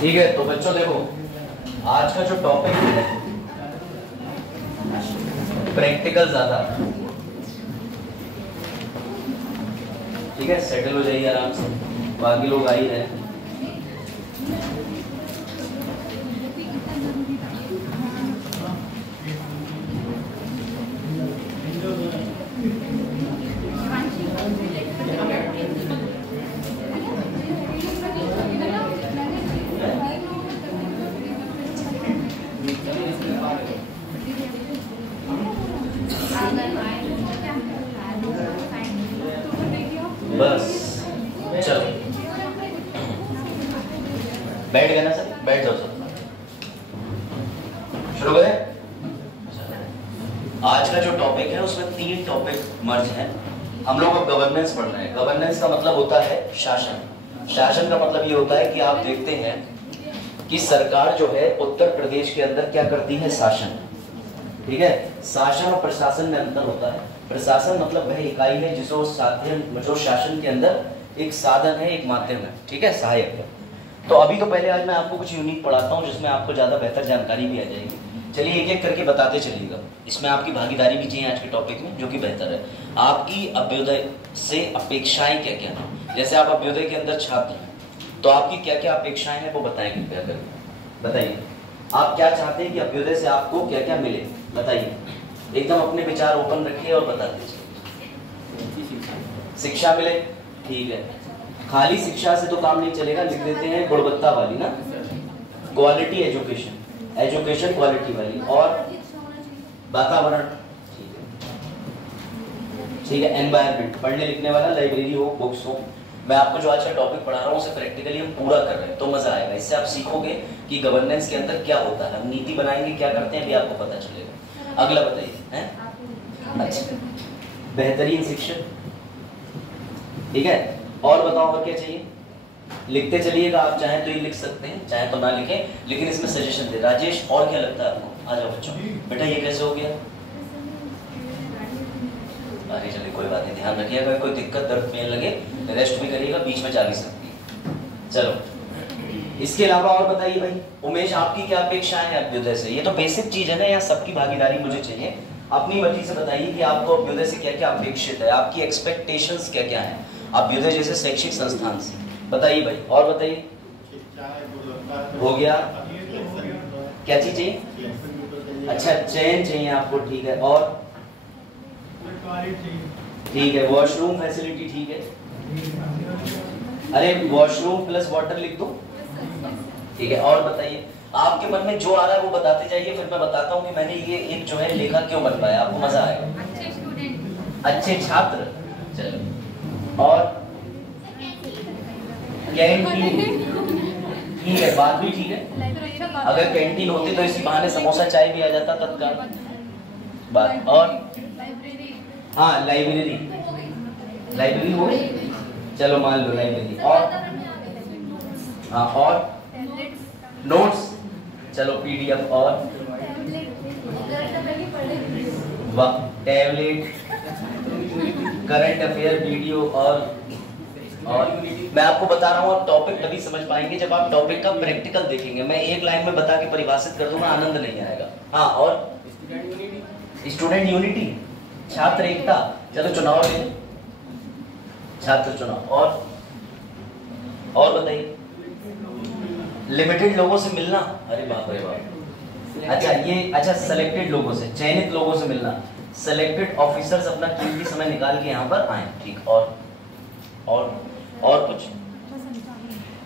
ठीक है, तो बच्चों देखो आज का जो टॉपिक है प्रैक्टिकल ज्यादा। ठीक है, सेटल हो जाइए आराम से, बाकी लोग आ ही रहे हैं। बस चलो बैठ गए ना सर, बैठ जाओ सर, शुरू करें। आज का जो टॉपिक है उसमें 3 टॉपिक मर्ज हैं। हम लोग अब गवर्नेंस पढ़ रहे हैं। गवर्नेंस का मतलब होता है शासन। शासन का मतलब ये होता है कि आप देखते हैं कि सरकार जो है उत्तर प्रदेश के अंदर क्या करती है, शासन। ठीक है, शासन और प्रशासन में अंतर होता है। प्रशासन मतलब वह इकाई है जिसको साधन, जो शासन के अंदर एक साधन है, एक माध्यम है, ठीक है, सहायक है। तो अभी तो पहले आज मैं आपको कुछ यूनिक पढ़ाता हूँ जिसमें आपको ज्यादा बेहतर जानकारी भी आ जाएगी। चलिए एक एक करके बताते चलिएगा। इसमें आपकी भागीदारी भी चाहिए आज के टॉपिक में, जो कि बेहतर है। आपकी अभ्युदय से अपेक्षाएं क्या क्या हैं। जैसे आप अभ्युदय के अंदर छात्र हैं तो आपकी क्या क्या अपेक्षाएं हैं वो बताएं कृपया करके। बताइए आप क्या चाहते हैं कि अभ्युदय से आपको क्या क्या मिले, बताइए। एकदम अपने विचार ओपन रखिए और बता दीजिए। शिक्षा मिले, ठीक है। खाली शिक्षा से तो काम नहीं चलेगा, लिख देते हैं गुणवत्ता वाली ना, क्वालिटी एजुकेशन, एजुकेशन क्वालिटी वाली। और वातावरण, ठीक है, एनवायरनमेंट, पढ़ने लिखने वाला, लाइब्रेरी हो, बुक्स हो। मैं आपको जो आज का टॉपिक पढ़ा रहा हूँ उसे प्रैक्टिकली हम पूरा कर रहे हैं तो मजा आएगा। इससे आप सीखोगे कि गवर्नेंस के अंदर क्या होता है, हम नीति बनाएंगे, क्या करते हैं भी आपको पता चलेगा। अगला बताइए हैं। अच्छा, बेहतरीन शिक्षण, ठीक है। और बताओ और क्या चाहिए, लिखते चलिएगा। आप चाहें तो ये लिख सकते हैं, चाहे तो ना लिखें, लेकिन इसमें सजेशन दे। राजेश और क्या लगता है आपको? आ जाओ बच्चों। बेटा ये कैसे हो गया? अरे चलिए कोई बात नहीं, ध्यान रखिएगा, कोई दिक्कत दर्द में लगे रेस्ट भी करिएगा, बीच में जा भी सकती है। चलो इसके अलावा और बताइए भाई। उमेश आपकी क्या अपेक्षाएं हैं अभ्युदय से? ये तो बेसिक चीज है ना, यहाँ सबकी भागीदारी मुझे चाहिए। अपनी मर्जी से बताइए कि आपको अभ्युदय से क्या क्या अपेक्षित है, आपकी एक्सपेक्टेशंस क्या क्या हैं अभ्युदय जैसे शैक्षिक संस्थान से, बताइए भाई। और बताइए, हो गया, क्या चीज चाहिए? अच्छा, चयन चाहिए आपको, ठीक है। और ठीक है, वॉशरूम फैसिलिटी, ठीक है। अरे वॉशरूम प्लस वाटर लिख दो, ठीक है। और बताइए, आपके मन में जो आ रहा है वो बताते जाइए, फिर मैं बताता हूँ कि मैंने ये एक जो है लेखा क्यों बन पाया, आपको मजा आएगा। अच्छे स्टूडेंट, अच्छे छात्र, चलो। और कैंटीन, ठीक है, बात भी ठीक है। अगर कैंटीन होती तो इसी बहाने समोसा चाय भी आ जाता तत्काल बात। और हाँ, लाइब्रेरी, लाइब्रेरी हो गई, चलो मान लो लाइब्रेरी। और हाँ, और नोट्स, चलो पीडीएफ। और टैबलेट, करंट अफेयर वीडियो। और मैं आपको बता रहा हूँ आप टॉपिक तभी समझ पाएंगे जब आप टॉपिक का प्रैक्टिकल देखेंगे। मैं एक लाइन में बता के परिभाषित कर दूंगा, आनंद नहीं आएगा। हाँ, और स्टूडेंट यूनिटी, छात्र एकता, चलो चुनाव ले, छात्र चुनाव। और बताइए, लिमिटेड लोगों से मिलना, अरे बाप रे बाप। अच्छा ये, अच्छा सेलेक्टेड लोगों से, चयनित लोगों से मिलना, सेलेक्टेड ऑफिसर्स अपना कीमती समय निकाल के यहाँ पर आए, ठीक। और कुछ,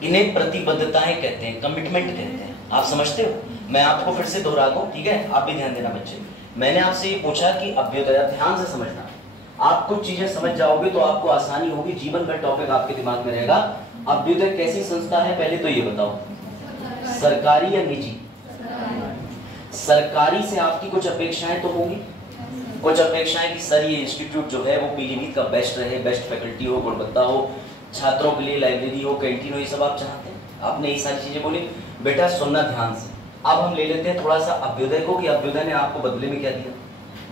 इन्हें प्रतिबद्धताएं कहते हैं, कमिटमेंट कहते हैं, आप समझते हो। मैं आपको फिर से दोहरा दूं, ठीक है, आप भी ध्यान देना बच्चे। मैंने आपसे ये पूछा कि अभ्युदय, ध्यान से समझना, आप कुछ चीजें समझ जाओगे तो आपको आसानी होगी, जीवन का टॉपिक आपके दिमाग में रहेगा। अभ्युदय कैसी संस्था है पहले तो ये बताओ, सरकारी या निजी? सरकारी से आपकी कुछ अपेक्षाएं तो होंगी, कुछ अपेक्षाएं कि सर ये इंस्टीट्यूट जो है वो पीलीभीत का बेस्ट रहे, बेस्ट फैकल्टी हो, गुणवत्ता हो, छात्रों के लिए लाइब्रेरी हो, कैंटीन हो, ये सब आप चाहते हैं। आपने ये सारी चीजें बोली। बेटा सुनना ध्यान से, अब हम ले लेते हैं थोड़ा सा अभ्युदय को कि अभ्युदय ने आपको बदले में क्या दिया,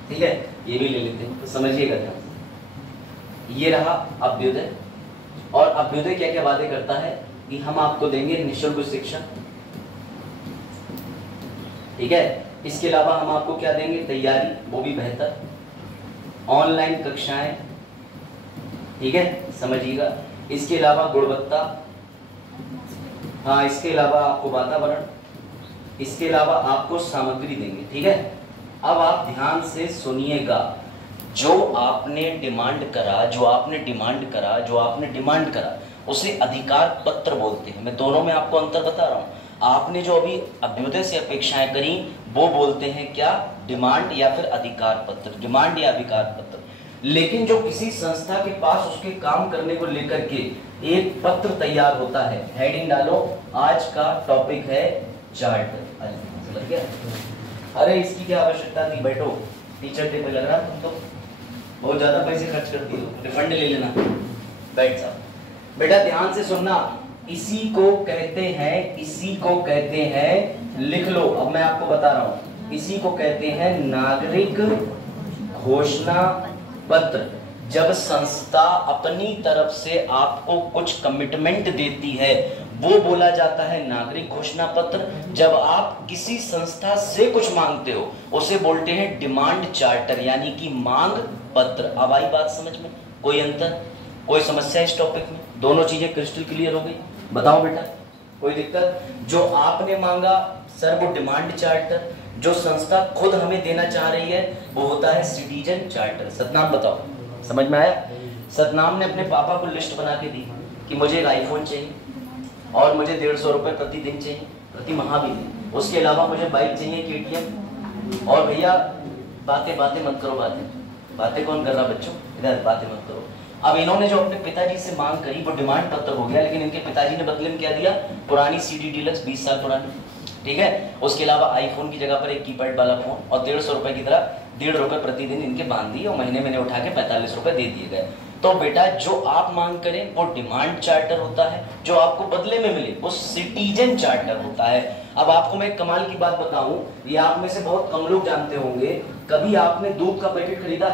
ठीक है, ये भी ले लेते हैं, तो समझिएगा ध्यान से। ये रहा अभ्युदय। और अभ्युदय क्या क्या वादे करता है कि हम आपको देंगे निःशुल्क शिक्षा, ठीक है। इसके अलावा हम आपको क्या देंगे, तैयारी, वो भी बेहतर, ऑनलाइन कक्षाएं, ठीक है, समझिएगा। इसके अलावा गुणवत्ता, हाँ, इसके अलावा आपको वातावरण, इसके अलावा आपको सामग्री देंगे, ठीक है। अब आप ध्यान से सुनिएगा, जो आपने डिमांड करा उसे अधिकार पत्र बोलते हैं। मैं दोनों में आपको अंतर बता रहा हूं। आपने जो अभी अभ्युदय से अपेक्षाएं करी वो बोलते हैं क्या, डिमांड या फिर अधिकार पत्र, डिमांड या अधिकार पत्र। लेकिन जो किसी संस्था के पास उसके काम करने को लेकर के एक पत्र तैयार होता है, हेडिंग डालो, आज का टॉपिक है चार्टर। समझ गया? अरे इसकी क्या आवश्यकता थी, बैठो, टीचर डे पे लग रहा तुम तो बहुत ज्यादा पैसे खर्च करती हो, रिफंड ले लेना, बैठ जाओ। बेटा ध्यान से सुनना, इसी को कहते हैं, लिख लो, अब मैं आपको बता रहा हूं, इसी को कहते हैं नागरिक घोषणा पत्र। जब संस्था अपनी तरफ से आपको कुछ कमिटमेंट देती है वो बोला जाता है नागरिक घोषणा पत्र। जब आप किसी संस्था से कुछ मांगते हो उसे बोलते हैं डिमांड चार्टर, यानी कि मांग पत्र। अब आई बात समझ में? कोई अंतर, कोई समस्या इस टॉपिक में? दोनों चीजें क्रिस्टल क्लियर हो गई? बताओ बेटा, कोई दिक्कत? जो आपने मांगा सर वो डिमांड चार्टर, जो संस्था खुद हमें देना चाह रही है वो होता है सिटीजन चार्टर। सतनाम बताओ, समझ में आया? सतनाम ने अपने पापा को लिस्ट बना के दी कि मुझे एक आईफोन चाहिए और मुझे 150 रुपए प्रतिदिन चाहिए, प्रति माह भी नहीं, उसके अलावा मुझे बाइक चाहिए, KTM। और भैया बातें मत करो, बातें कौन कर रहा बच्चों, इधर बातें मत करो। अब इन्होंने जो अपने पिताजी से मांग करी वो डिमांड पत्र हो गया, लेकिन इनके पिताजी ने बदले में क्या दिया, पुरानी CD डीलक्स 20 साल पुरानी, ठीक है। उसके अलावा आईफोन की जगह पर एक कीपैड वाला फोन और 150 रुपए की तरह 1.5 रुपए प्रतिदिन इनके बांध दिए और महीने उठा के 45 रुपए दे दिए गए। तो बेटा जो आप मांग करें वो डिमांड चार्टर होता है, जो आपको बदले में मिले वो सिटीजन चार्टर होता है। अब आपको मैं कमाल की बात बताऊं, ये आप में से बहुत कम लोग जानते होंगे, कभी आपने दूध का पैकेट खरीदा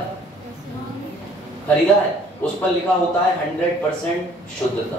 है? उस पर लिखा होता है 100% शुद्धता।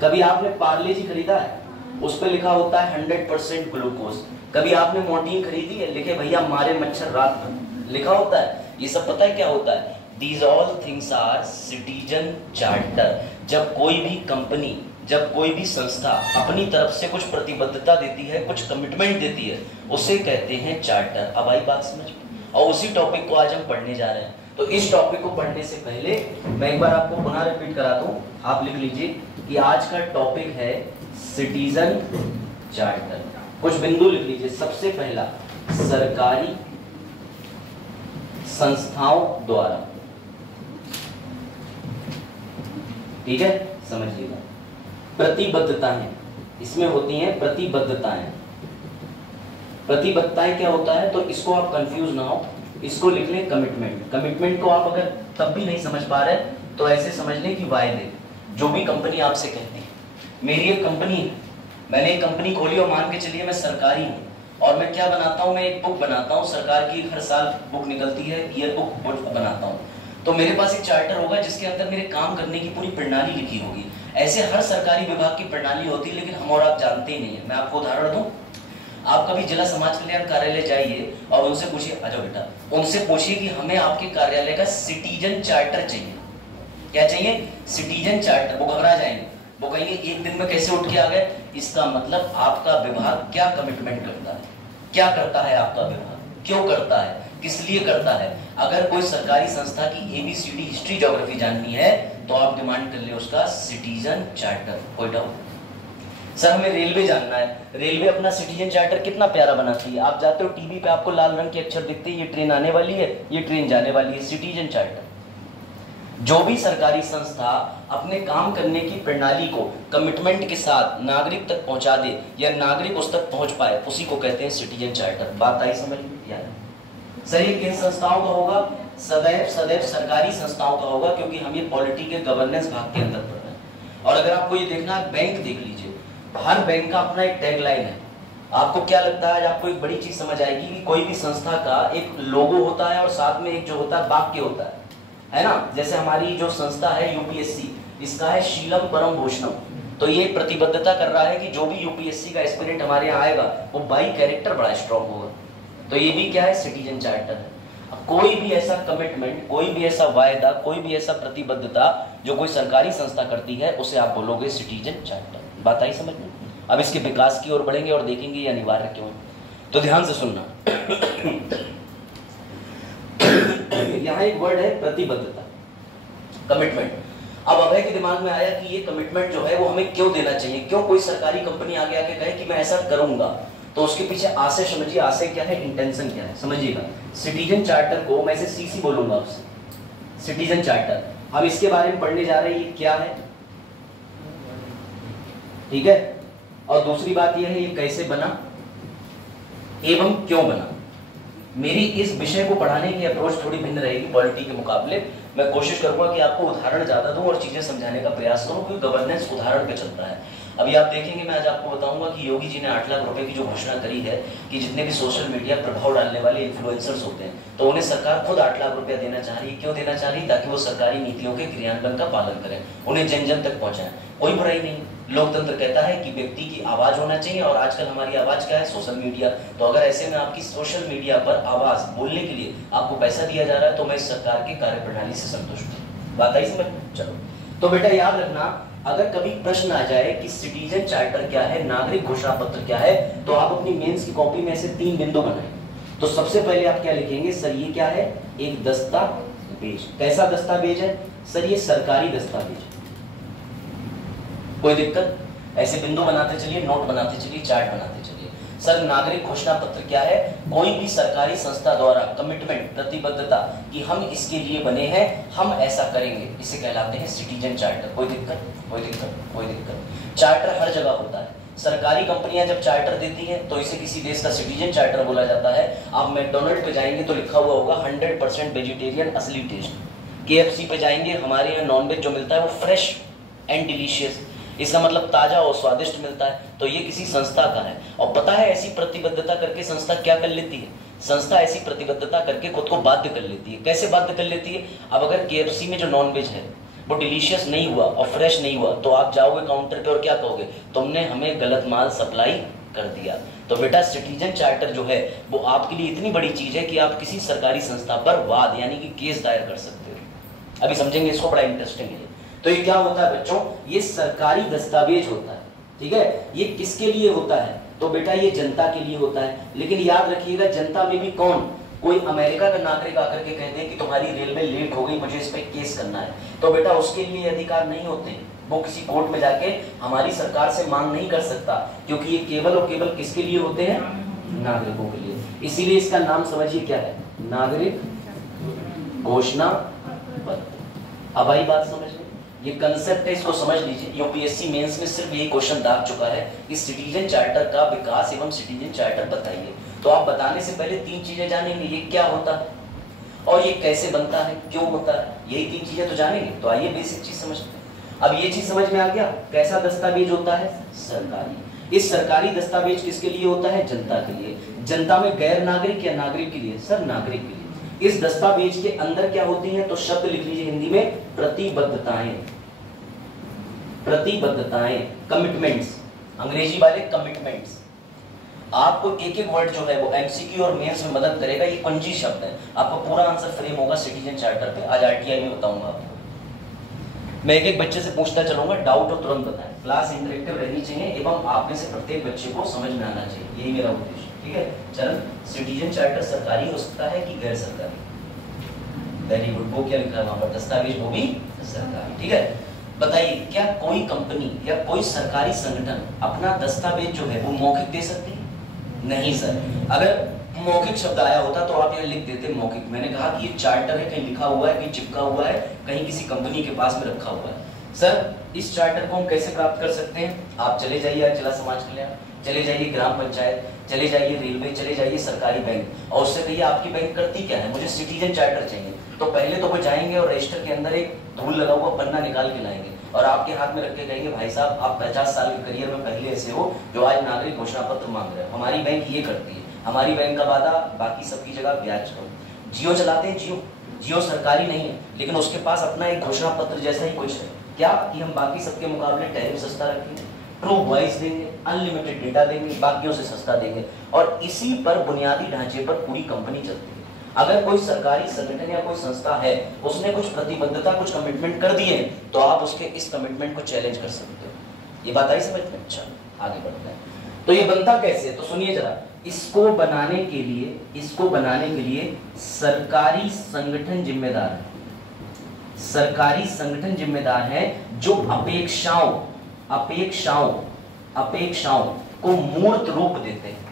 कभी आपने पार्ले जी खरीदा है? उस पर लिखा होता है 100% ग्लूकोज। कभी आपने मोर्टीन खरीदी है, लिखे भैया मारे मच्छर रात भर, लिखा होता है। ये सब पता है क्या होता है? These all things are citizen charter। जब कोई भी कंपनी, जब कोई भी संस्था अपनी तरफ से कुछ प्रतिबद्धता देती है, कुछ कमिटमेंट देती है, उसे कहते हैं चार्टर। अब आई बात समझ में? और उसी टॉपिक को आज हम पढ़ने जा रहे हैं। तो इस टॉपिक को पढ़ने से पहले मैं एक बार आपको पुनः रिपीट करा दूं, आप लिख लीजिए कि आज का टॉपिक है सिटीजन चार्टर। कुछ बिंदु लिख लीजिए। सबसे पहला, सरकारी संस्थाओं द्वारा, ठीक है, समझिएगा, प्रतिबद्धताएं, इसमें होती हैं प्रतिबद्धताएं। प्रतिबद्धताएं क्या होता है, तो इसको आप कंफ्यूज ना हो, इसको लिख लें कमिटमेंट। कमिटमेंट को आप अगर तब भी नहीं समझ पा रहे तो ऐसे समझ लें कि वायदे, जो भी कंपनी आपसे कहती है। मेरी एक कंपनी है, मैंने एक कंपनी खोली और मान के चलिए मैं सरकारी हूँ, और मैं क्या बनाता हूँ, मैं एक बुक बनाता हूँ, सरकार की हर साल बुक निकलती है, ईयर बुक बनाता हूँ। तो मेरे पास एक चार्टर होगा जिसके अंदर मेरे काम करने की पूरी प्रणाली लिखी होगी। ऐसे हर सरकारी विभाग की प्रणाली होती है, लेकिन हम और आप जानते ही नहीं है। मैं आपको उदाहरण दूं, आप कभी जिला समाज कल्याण कार्यालय जाइए और उनसे पूछिए, आ जाओ बेटा, उनसे पूछिए कि हमें आपके कार्यालय का सिटीजन चार्टर चाहिए। क्या चाहिए? Citizen charter. वो घबरा जाएंगे, वो कहेंगे एक दिन में कैसे उठ के आ गए। इसका मतलब आपका विभाग क्या कमिटमेंट करता है, क्या करता है आपका विभाग, क्यों करता है, किस लिए करता है। अगर कोई सरकारी संस्था की ABCD हिस्ट्री ज्योग्राफी जाननी है तो आप डिमांड कर ले उसका सिटीजन चार्टर। कोई डाउट? सर हमें रेलवे जानना है, रेलवे अपना सिटीजन चार्टर कितना प्यारा बनाती है। आप जाते हो टीवी पे, आपको लाल रंग के अक्षर दिखते हैं, ये ट्रेन आने वाली है, ये ट्रेन जाने वाली है, सिटीजन चार्टर। जो भी सरकारी संस्था अपने काम करने की प्रणाली को कमिटमेंट के साथ नागरिक तक पहुंचा दे या नागरिक उस तक पहुंच पाए, उसी को कहते हैं सिटीजन चार्टर। बात आई समझ में? यार सर ये किन संस्थाओं का होगा? सदैव सरकारी संस्थाओं का होगा, क्योंकि हम ये पॉलिटी के गवर्नेंस भाग के अंदर पढ़ रहे हैं। और अगर आपको ये देखना है, बैंक देख लीजिए, हर बैंक का अपना एक टैगलाइन है। आपको क्या लगता है, आज आपको एक बड़ी चीज समझ आएगी कि कोई भी संस्था का एक लोगो होता है और साथ में एक जो होता है वाक्य होता है ना। जैसे हमारी जो संस्था है UPSC, इसका है शीलम परम भूषणम। तो ये प्रतिबद्धता कर रहा है कि जो भी यूपीएससी का एस्पिरेंट हमारे यहाँ आएगा वो बाई कैरेक्टर बड़ा स्ट्रॉन्ग होगा। तो ये भी क्या है, सिटीजन चार्टर है। अब कोई भी ऐसा कमिटमेंट, कोई भी ऐसा वायदा, कोई भी ऐसा प्रतिबद्धता जो कोई सरकारी संस्था करती है उसे आप बोलोगे सिटीजन चार्टर। बात आई समझ में? अब इसके विकास की ओर बढ़ेंगे और देखेंगे ये अनिवार्य क्यों है। तो ध्यान से सुनना। यहाँ एक वर्ड है प्रतिबद्धता, कमिटमेंट। अब अभय के दिमाग में आया कि ये कमिटमेंट जो है वो हमें क्यों देना चाहिए, क्यों कोई सरकारी कंपनी आगे आके कहे कि मैं ऐसा करूंगा, तो उसके पीछे आशय समझिए। आशय क्या है, इंटेंशन क्या है, समझिएगा। सिटीजन चार्टर को मैं इसे सीसी बोलूंगा आपसे, सिटीजन चार्टर। हम इसके बारे में पढ़ने जा रहे हैं, ये क्या है, ठीक है। और दूसरी बात यह है ये कैसे बना एवं क्यों बना। मेरी इस विषय को पढ़ाने की अप्रोच थोड़ी भिन्न रहेगी पॉलिटी के मुकाबले। मैं कोशिश करूंगा कि आपको उदाहरण ज्यादा दूं और चीजें समझाने का प्रयास करूं, क्योंकि गवर्नेंस उदाहरण पे चलता है। अभी आप देखेंगे, मैं आज आपको बताऊंगा कि योगी जी ने 8 लाख रुपए की जो घोषणा करी है कि जितने भी सोशल मीडिया प्रभाव डालने वाले इन्फ्लुएंसर्स होते हैं, तो उन्हें सरकार खुद 8 लाख रुपया देना चाह रही है। क्यों देना चाह रही है? ताकि वो सरकारी नीतियों के क्रियान्वयन का पालन करें, उन्हें जन जन तक पहुंचाएं। कोई बुराई नहीं, लोकतंत्र कहता है कि व्यक्ति की आवाज होना चाहिए, और आजकल हमारी आवाज क्या है, सोशल मीडिया। तो अगर ऐसे में आपकी सोशल मीडिया पर आवाज बोलने के लिए आपको पैसा दिया जा रहा है, तो मैं इस सरकार की कार्यप्रणाली से संतुष्ट हूँ। बात आई समझ? चलो, तो बेटा याद रखना, अगर कभी प्रश्न आ जाए कि सिटीजन चार्टर क्या है, नागरिक घोषणा पत्र क्या है, तो आप अपनी मेंस की कॉपी में से 3 बिंदु बनाएं। तो सबसे पहले आप क्या लिखेंगे, सर ये क्या है, एक दस्तावेज। कैसा दस्तावेज है सर? ये सरकारी दस्तावेज। कोई दिक्कत? ऐसे बिंदु बनाते चलिए, नोट बनाते चलिए, चार्ट बनाते चलिए। सर नागरिक घोषणा पत्र क्या है? कोई भी सरकारी संस्था द्वारा कमिटमेंट, प्रतिबद्धता कि हम इसके लिए बने हैं, हम ऐसा करेंगे, इसे कहलाते हैं सिटीजन चार्टर। कोई दिक्कत? कोई दिक्कत? कोई दिक्कत? चार्टर हर जगह होता है। सरकारी कंपनियां जब चार्टर देती हैं तो इसे किसी देश का सिटीजन चार्टर बोला जाता है। आप मैकडॉनल्ड पे जाएंगे तो लिखा हुआ होगा 100% वेजिटेरियन, असली टेस्ट। केएफसी पे जाएंगे, हमारे यहाँ नॉनवेज जो मिलता है वो फ्रेश एंड डिलीशियस, इसका मतलब ताजा और स्वादिष्ट मिलता है। तो ये किसी संस्था का है। और पता है ऐसी प्रतिबद्धता करके संस्था क्या कर लेती है? संस्था ऐसी प्रतिबद्धता करके खुद को बाध्य कर लेती है। कैसे बाध्य कर लेती है? अब अगर केएफसी में जो नॉनवेज है वो डिलीशियस नहीं हुआ और फ्रेश नहीं हुआ, तो आप जाओगे काउंटर पे और क्या कहोगे, तुमने हमें गलत माल सप्लाई कर दिया। तो बेटा सिटीजन चार्टर जो है वो आपके लिए इतनी बड़ी चीज है कि आप किसी सरकारी संस्था पर वाद यानी कि केस दायर कर सकते हो। अभी समझेंगे इसको, बड़ा इंटरेस्टिंग है। तो ये क्या होता है बच्चों? ये सरकारी दस्तावेज होता है, ठीक है। ये किसके लिए होता है? तो बेटा ये जनता के लिए होता है। लेकिन याद रखिएगा, जनता में भी कौन? कोई अमेरिका का नागरिक आकर के कह दे कि तुम्हारी रेलवे लेट हो गई, मुझे इस पे केस करना है, तो बेटा उसके लिए अधिकार नहीं होते। वो किसी कोर्ट में जाके हमारी सरकार से मांग नहीं कर सकता, क्योंकि ये केवल और केवल किसके लिए होते हैं? नागरिकों के लिए। इसीलिए इसका नाम समझिए क्या है, नागरिक घोषणा पत्र। अब आई बात समझ में? ये कंसेप्ट है, इसको समझ लीजिए। यूपीएससी मेंस में सिर्फ यही क्वेश्चन दाग चुका है कि सिटीजन चार्टर का विकास एवं सिटीजन चार्टर बताइए। तो आप बताने से पहले 3 चीजें जानेंगे, ये क्या होता है और ये कैसे बनता है, क्यों होता है, यही 3 चीजें तो जानेंगे। तो आइए बेसिक चीज समझते हैं। अब ये चीज समझ में आ गया, कैसा दस्तावेज होता है? सरकारी। इस सरकारी दस्तावेज किसके लिए होता है? जनता के लिए। जनता में गैर नागरिक या नागरिक के लिए? सर नागरिक के लिए। इस दस्तावेज के अंदर क्या होती हैं? तो शब्द लिख लीजिए हिंदी में, प्रतिबद्धताएं। प्रतिबद्धताएं, कमिटमेंट्स, अंग्रेजी वाले कमिटमेंट्स। आपको एक एक वर्ड जो है वो एमसीक्यू और मेंस में मदद करेगा। ये कुंजी शब्द है, आपका पूरा आंसर फ्रेम होगा सिटीजन चार्टर पे। आज आरटीआई में बताऊंगा आपको। मैं एक एक बच्चे से पूछता चलूंगा, डाउट हो तुरंत बताएं। क्लास इंटरेक्टिव रहनी चाहिए एवं आप में से प्रत्येक बच्चे को समझ में आना चाहिए, यही मेरा उद्देश्य, ठीक है। चरण, सिटीजन चार्टर सरकारी हो सकता है कि गैर सरकारी? Very good. वो क्या लिखा है वहां पर? दस्तावेज वो भी सरकारी, ठीक है। बताइए, क्या कोई कंपनी या कोई सरकारी संगठन अपना दस्तावेज जो है वो मौखिक दे सकती है? नहीं सर। अगर मौखिक शब्द आया होता तो आप यहाँ लिख देते मौखिक। मैंने कहा कि ये चार्टर है, कहीं लिखा हुआ है, कहीं चिपका हुआ है, कहीं किसी कंपनी के पास में रखा हुआ है। सर इस चार्टर को हम कैसे प्राप्त कर सकते हैं? आप चले जाइए जिला समाज कल्याण, चले जाइए ग्राम पंचायत, चले जाइए रेलवे, चले जाइए सरकारी बैंक, और उससे कहिए आपकी बैंक करती क्या है, मुझे सिटीजन चार्टर चाहिए। तो पहले तो वो जाएंगे और रजिस्टर के अंदर एक धूल लगा हुआ पन्ना निकाल के लाएंगे और आपके हाथ में रख के कहेंगे, भाई साहब आप 50 साल के करियर में पहले ऐसे हो जो आज नागरिक घोषणा पत्र मांग रहे हो, हमारी बैंक ये करती है, हमारी बैंक का वादा बाकी सबकी जगह ब्याज कम। जियो चलाते हैं, जियो सरकारी नहीं है, लेकिन उसके पास अपना एक घोषणा पत्र जैसा ही कुछ है। क्या कि हम बाकी सबके मुकाबले टैरिफ सस्ता रखेंगे, ट्रू वॉइस देंगे, अनलिमिटेड डेटा देंगे, बाकियों से सस्ता देंगे, और इसी पर बुनियादी ढांचे पर पूरी कंपनी चलती है। अगर कोई सरकारी संगठन या कोई संस्था है, उसने कुछ प्रतिबद्धता, कुछ कमिटमेंट कर दिए हैं, तो आप उसके इस कमिटमेंट को चैलेंज कर सकते हो। ये बात आई समझ में? अच्छा, आगे बढ़ते हैं। तो ये बनता कैसे है, तो सुनिए जरा। इसको बनाने के लिए सरकारी संगठन जिम्मेदार है। सरकारी संगठन जिम्मेदार है जो अपेक्षाओं को मूर्त रूप देते हैं।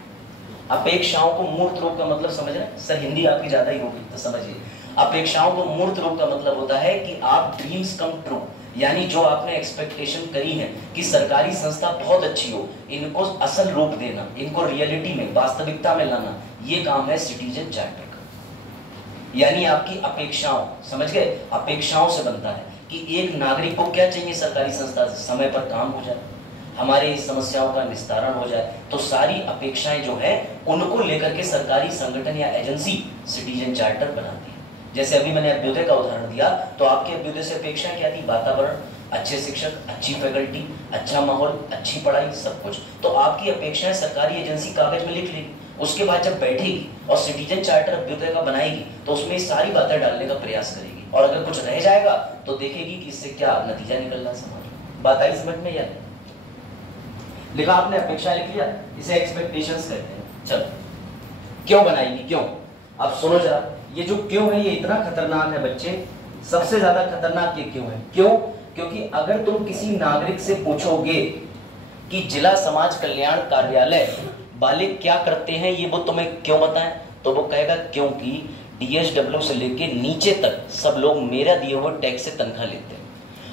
अपेक्षाओं को मूर्त रूप का मतलब समझ रहे हैं सर? हिंदी आपकी ज्यादा ही होगी तो समझिए। अपेक्षाओं को मूर्त रूप का मतलब होता है कि आप ड्रीम्स कम ट्रू, यानी जो आपने एक्सपेक्टेशन करी है कि सरकारी संस्था बहुत अच्छी हो, इनको असल रूप देना, इनको रियलिटी में, वास्तविकता में लाना, ये काम है सिटीजन चार्टर का। यानी आपकी अपेक्षाओं, समझ गए? अपेक्षाओं से बनता है कि एक नागरिक को क्या चाहिए सरकारी संस्था से, समय पर काम हो जाए, हमारे समस्याओं का निस्तारण हो जाए। तो सारी अपेक्षाएं जो है उनको लेकर के सरकारी संगठन या एजेंसी सिटीजन चार्टर बनाती है। जैसे अभी मैंने अभ्युदय का उदाहरण दिया, तो आपके अभ्युदय से अपेक्षा क्या थी? वातावरण, अच्छे शिक्षक, अच्छी फैकल्टी, अच्छा माहौल, अच्छी पढ़ाई, सब कुछ। तो आपकी अपेक्षाएं सरकारी एजेंसी कागज में लिख लेगी, उसके बाद जब बैठेगी और सिटीजन चार्टर अभ्युदय का बनाएगी तो उसमें सारी बातें डालने का प्रयास करेगी, और अगर कुछ रह जाएगा तो देखेगी कि इससे क्या नतीजा निकल रहा है समाज में। बात आई समझ में या नहीं? लिखा आपने, अपेक्षा लिख लिया, इसे एक्सपेक्टेशंस कहते हैं। चलो, क्यों बनाएगी? क्यों? अब सुनो जरा, ये जो क्यों है ये इतना खतरनाक है बच्चे, सबसे ज्यादा खतरनाक ये क्यों है। क्यों? क्योंकि अगर तुम किसी नागरिक से पूछोगे कि जिला समाज कल्याण कार्यालय वाले क्या करते हैं, ये वो तुम्हें क्यों बताएं, तो वो कहेगा क्योंकि DSW से लेके नीचे तक सब लोग मेरा दिए हुए टैक्स से तनख्वाह लेते हैं,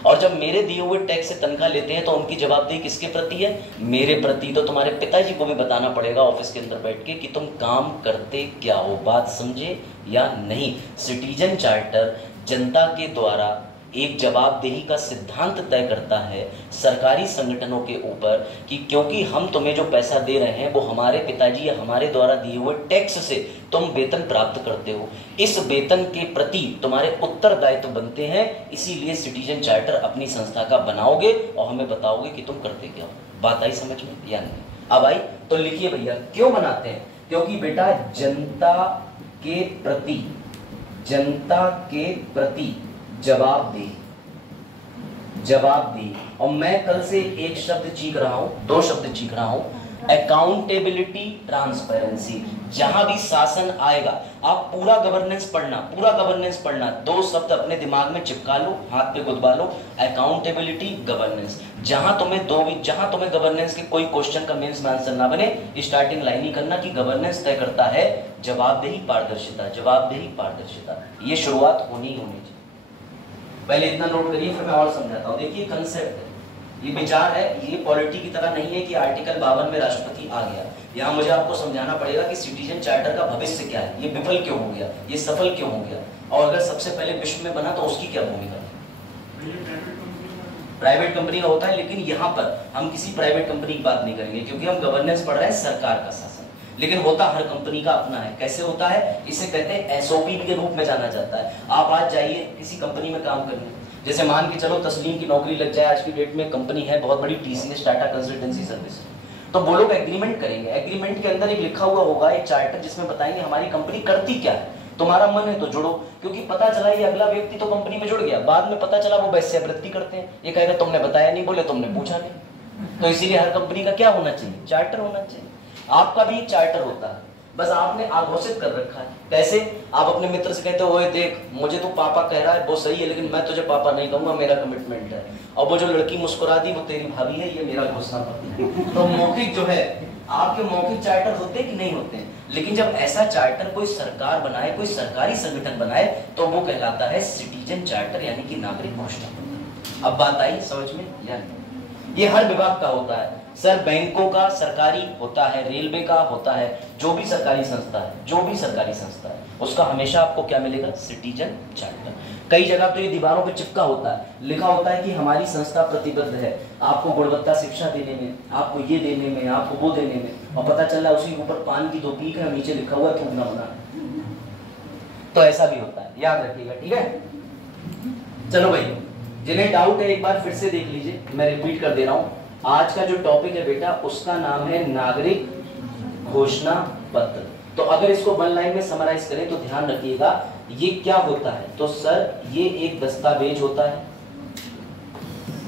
और जब मेरे दिए हुए टैक्स से तनख्वाह लेते हैं तो उनकी जवाबदेही किसके प्रति है? मेरे प्रति। तो तुम्हारे पिताजी को भी बताना पड़ेगा ऑफिस के अंदर बैठ के कि तुम काम करते क्या हो। बात समझे या नहीं? सिटीजन चार्टर जनता के द्वारा एक जवाबदेही का सिद्धांत तय करता है सरकारी संगठनों के ऊपर कि क्योंकि हम तुम्हें जो पैसा दे रहे हैं वो हमारे पिताजी या हमारे द्वारा दिए हुए टैक्स से तुम वेतन प्राप्त करते हो, इस वेतन के प्रति तुम्हारे उत्तरदायित्व बनते हैं, इसीलिए सिटीजन चार्टर अपनी संस्था का बनाओगे और हमें बताओगे कि तुम करते क्या हो। बात आई समझ में या नहीं? अब आई तो लिखिए भैया, क्यों बनाते हैं? क्योंकि बेटा जनता के प्रति जवाबदेही। और मैं कल से एक शब्द चीख रहा हूं, दो शब्द चीख रहा हूं, अकाउंटेबिलिटी, ट्रांसपेरेंसी। जहां भी शासन आएगा आप पूरा गवर्नेंस पढ़ना, दो शब्द अपने दिमाग में चिपका लो, हाथ पे गुदवा लो, अकाउंटेबिलिटी, गवर्नेंस। जहां तुम्हें गवर्नेंस के कोई क्वेश्चन का मेंस में आंसर ना बने, स्टार्टिंग लाइन ही करना कि गवर्नेंस तय करता है जवाबदेही, पारदर्शिता। ये शुरुआत होनी चाहिए। पहले इतना नोट करिए, फिर मैं और समझाता हूँ। देखिए कंसेप्ट है, ये विचार है, ये पॉलिटी की तरह नहीं है कि आर्टिकल 52 में राष्ट्रपति आ गया। यहाँ मुझे आपको समझाना पड़ेगा कि सिटीजन चार्टर का भविष्य क्या है, ये विफल क्यों हो गया, ये सफल क्यों हो गया, और अगर सबसे पहले विश्व में बना तो उसकी क्या भूमिका है। प्राइवेट कंपनी का होता है, लेकिन यहाँ पर हम किसी प्राइवेट कंपनी की बात नहीं करेंगे क्योंकि हम गवर्नेंस पढ़ रहे हैं, सरकार का शासन। लेकिन होता हर कंपनी का अपना है। कैसे होता है? इसे कहते हैं SOP के रूप में जाना जाता है। आप आज जाइए किसी कंपनी में काम करने, जैसे मान के चलो तस्लीम की नौकरी लग जाए, आज की डेट में कंपनी है बहुत बड़ी, TCS, टाटा कंसल्टेंसी सर्विस, तो वो लोग एग्रीमेंट करेंगे। एग्रीमेंट के अंदर एक लिखा हुआ होगा, एक चार्टर, जिसमें बताएंगे हमारी कंपनी करती क्या है, तुम्हारा मन है तो जुड़ो। क्योंकि पता चला ये अगला व्यक्ति तो कंपनी में जुड़ गया, बाद में पता चला वो वैश्यावृत्ति करते हैं, ये कहेगा तुमने बताया नहीं, बोले तुमने पूछा नहीं। तो इसीलिए हर कंपनी का क्या होना चाहिए? चार्टर होना चाहिए। आपका भी एक चार्टर होता है, बस आपने आघोषित कर रखा है। कैसे? आप अपने मित्र से कहते हो, ओए देख मुझे तो पापा कह रहा है वो सही है, लेकिन मैं तुझे पापा नहीं कहूंगा, मेरा कमिटमेंट है। और वो जो लड़की मुस्कुरा दी वो तेरी भाभी है, ये मेरा घोषणा पत्र है। तो मौखिक जो है, आपके मौखिक चार्टर होते कि नहीं होते? लेकिन जब ऐसा चार्टर कोई सरकार बनाए, कोई सरकारी संगठन बनाए, तो वो कहलाता है सिटीजन चार्टर, यानी कि नागरिक घोषणा पत्र। अब बात आई समझ में या नहीं? ये हर विभाग का होता है सर, बैंकों का सरकारी होता है, रेलवे का होता है, जो भी सरकारी संस्था है उसका हमेशा आपको क्या मिलेगा? Citizen charter. कई जगह तो ये दीवारों पे चिपका होता है, लिखा होता है कि हमारी संस्था प्रतिबद्ध है आपको गुणवत्ता शिक्षा देने में, आपको ये देने में, आपको वो देने में, और पता चला उसी के ऊपर पान की 2 पीक है, नीचे लिखा हुआ है थूकना मना। तो ऐसा भी होता है, याद रखिएगा, ठीक है? चलो भाई, जिन्हें डाउट है एक बार फिर से देख लीजिए, मैं रिपीट कर दे रहा हूं। आज का जो टॉपिक है बेटा उसका नाम है नागरिक घोषणा पत्र। तो अगर इसको वन लाइन में समराइज करें तो ध्यान रखिएगा ये क्या होता है। तो सर ये एक दस्तावेज होता है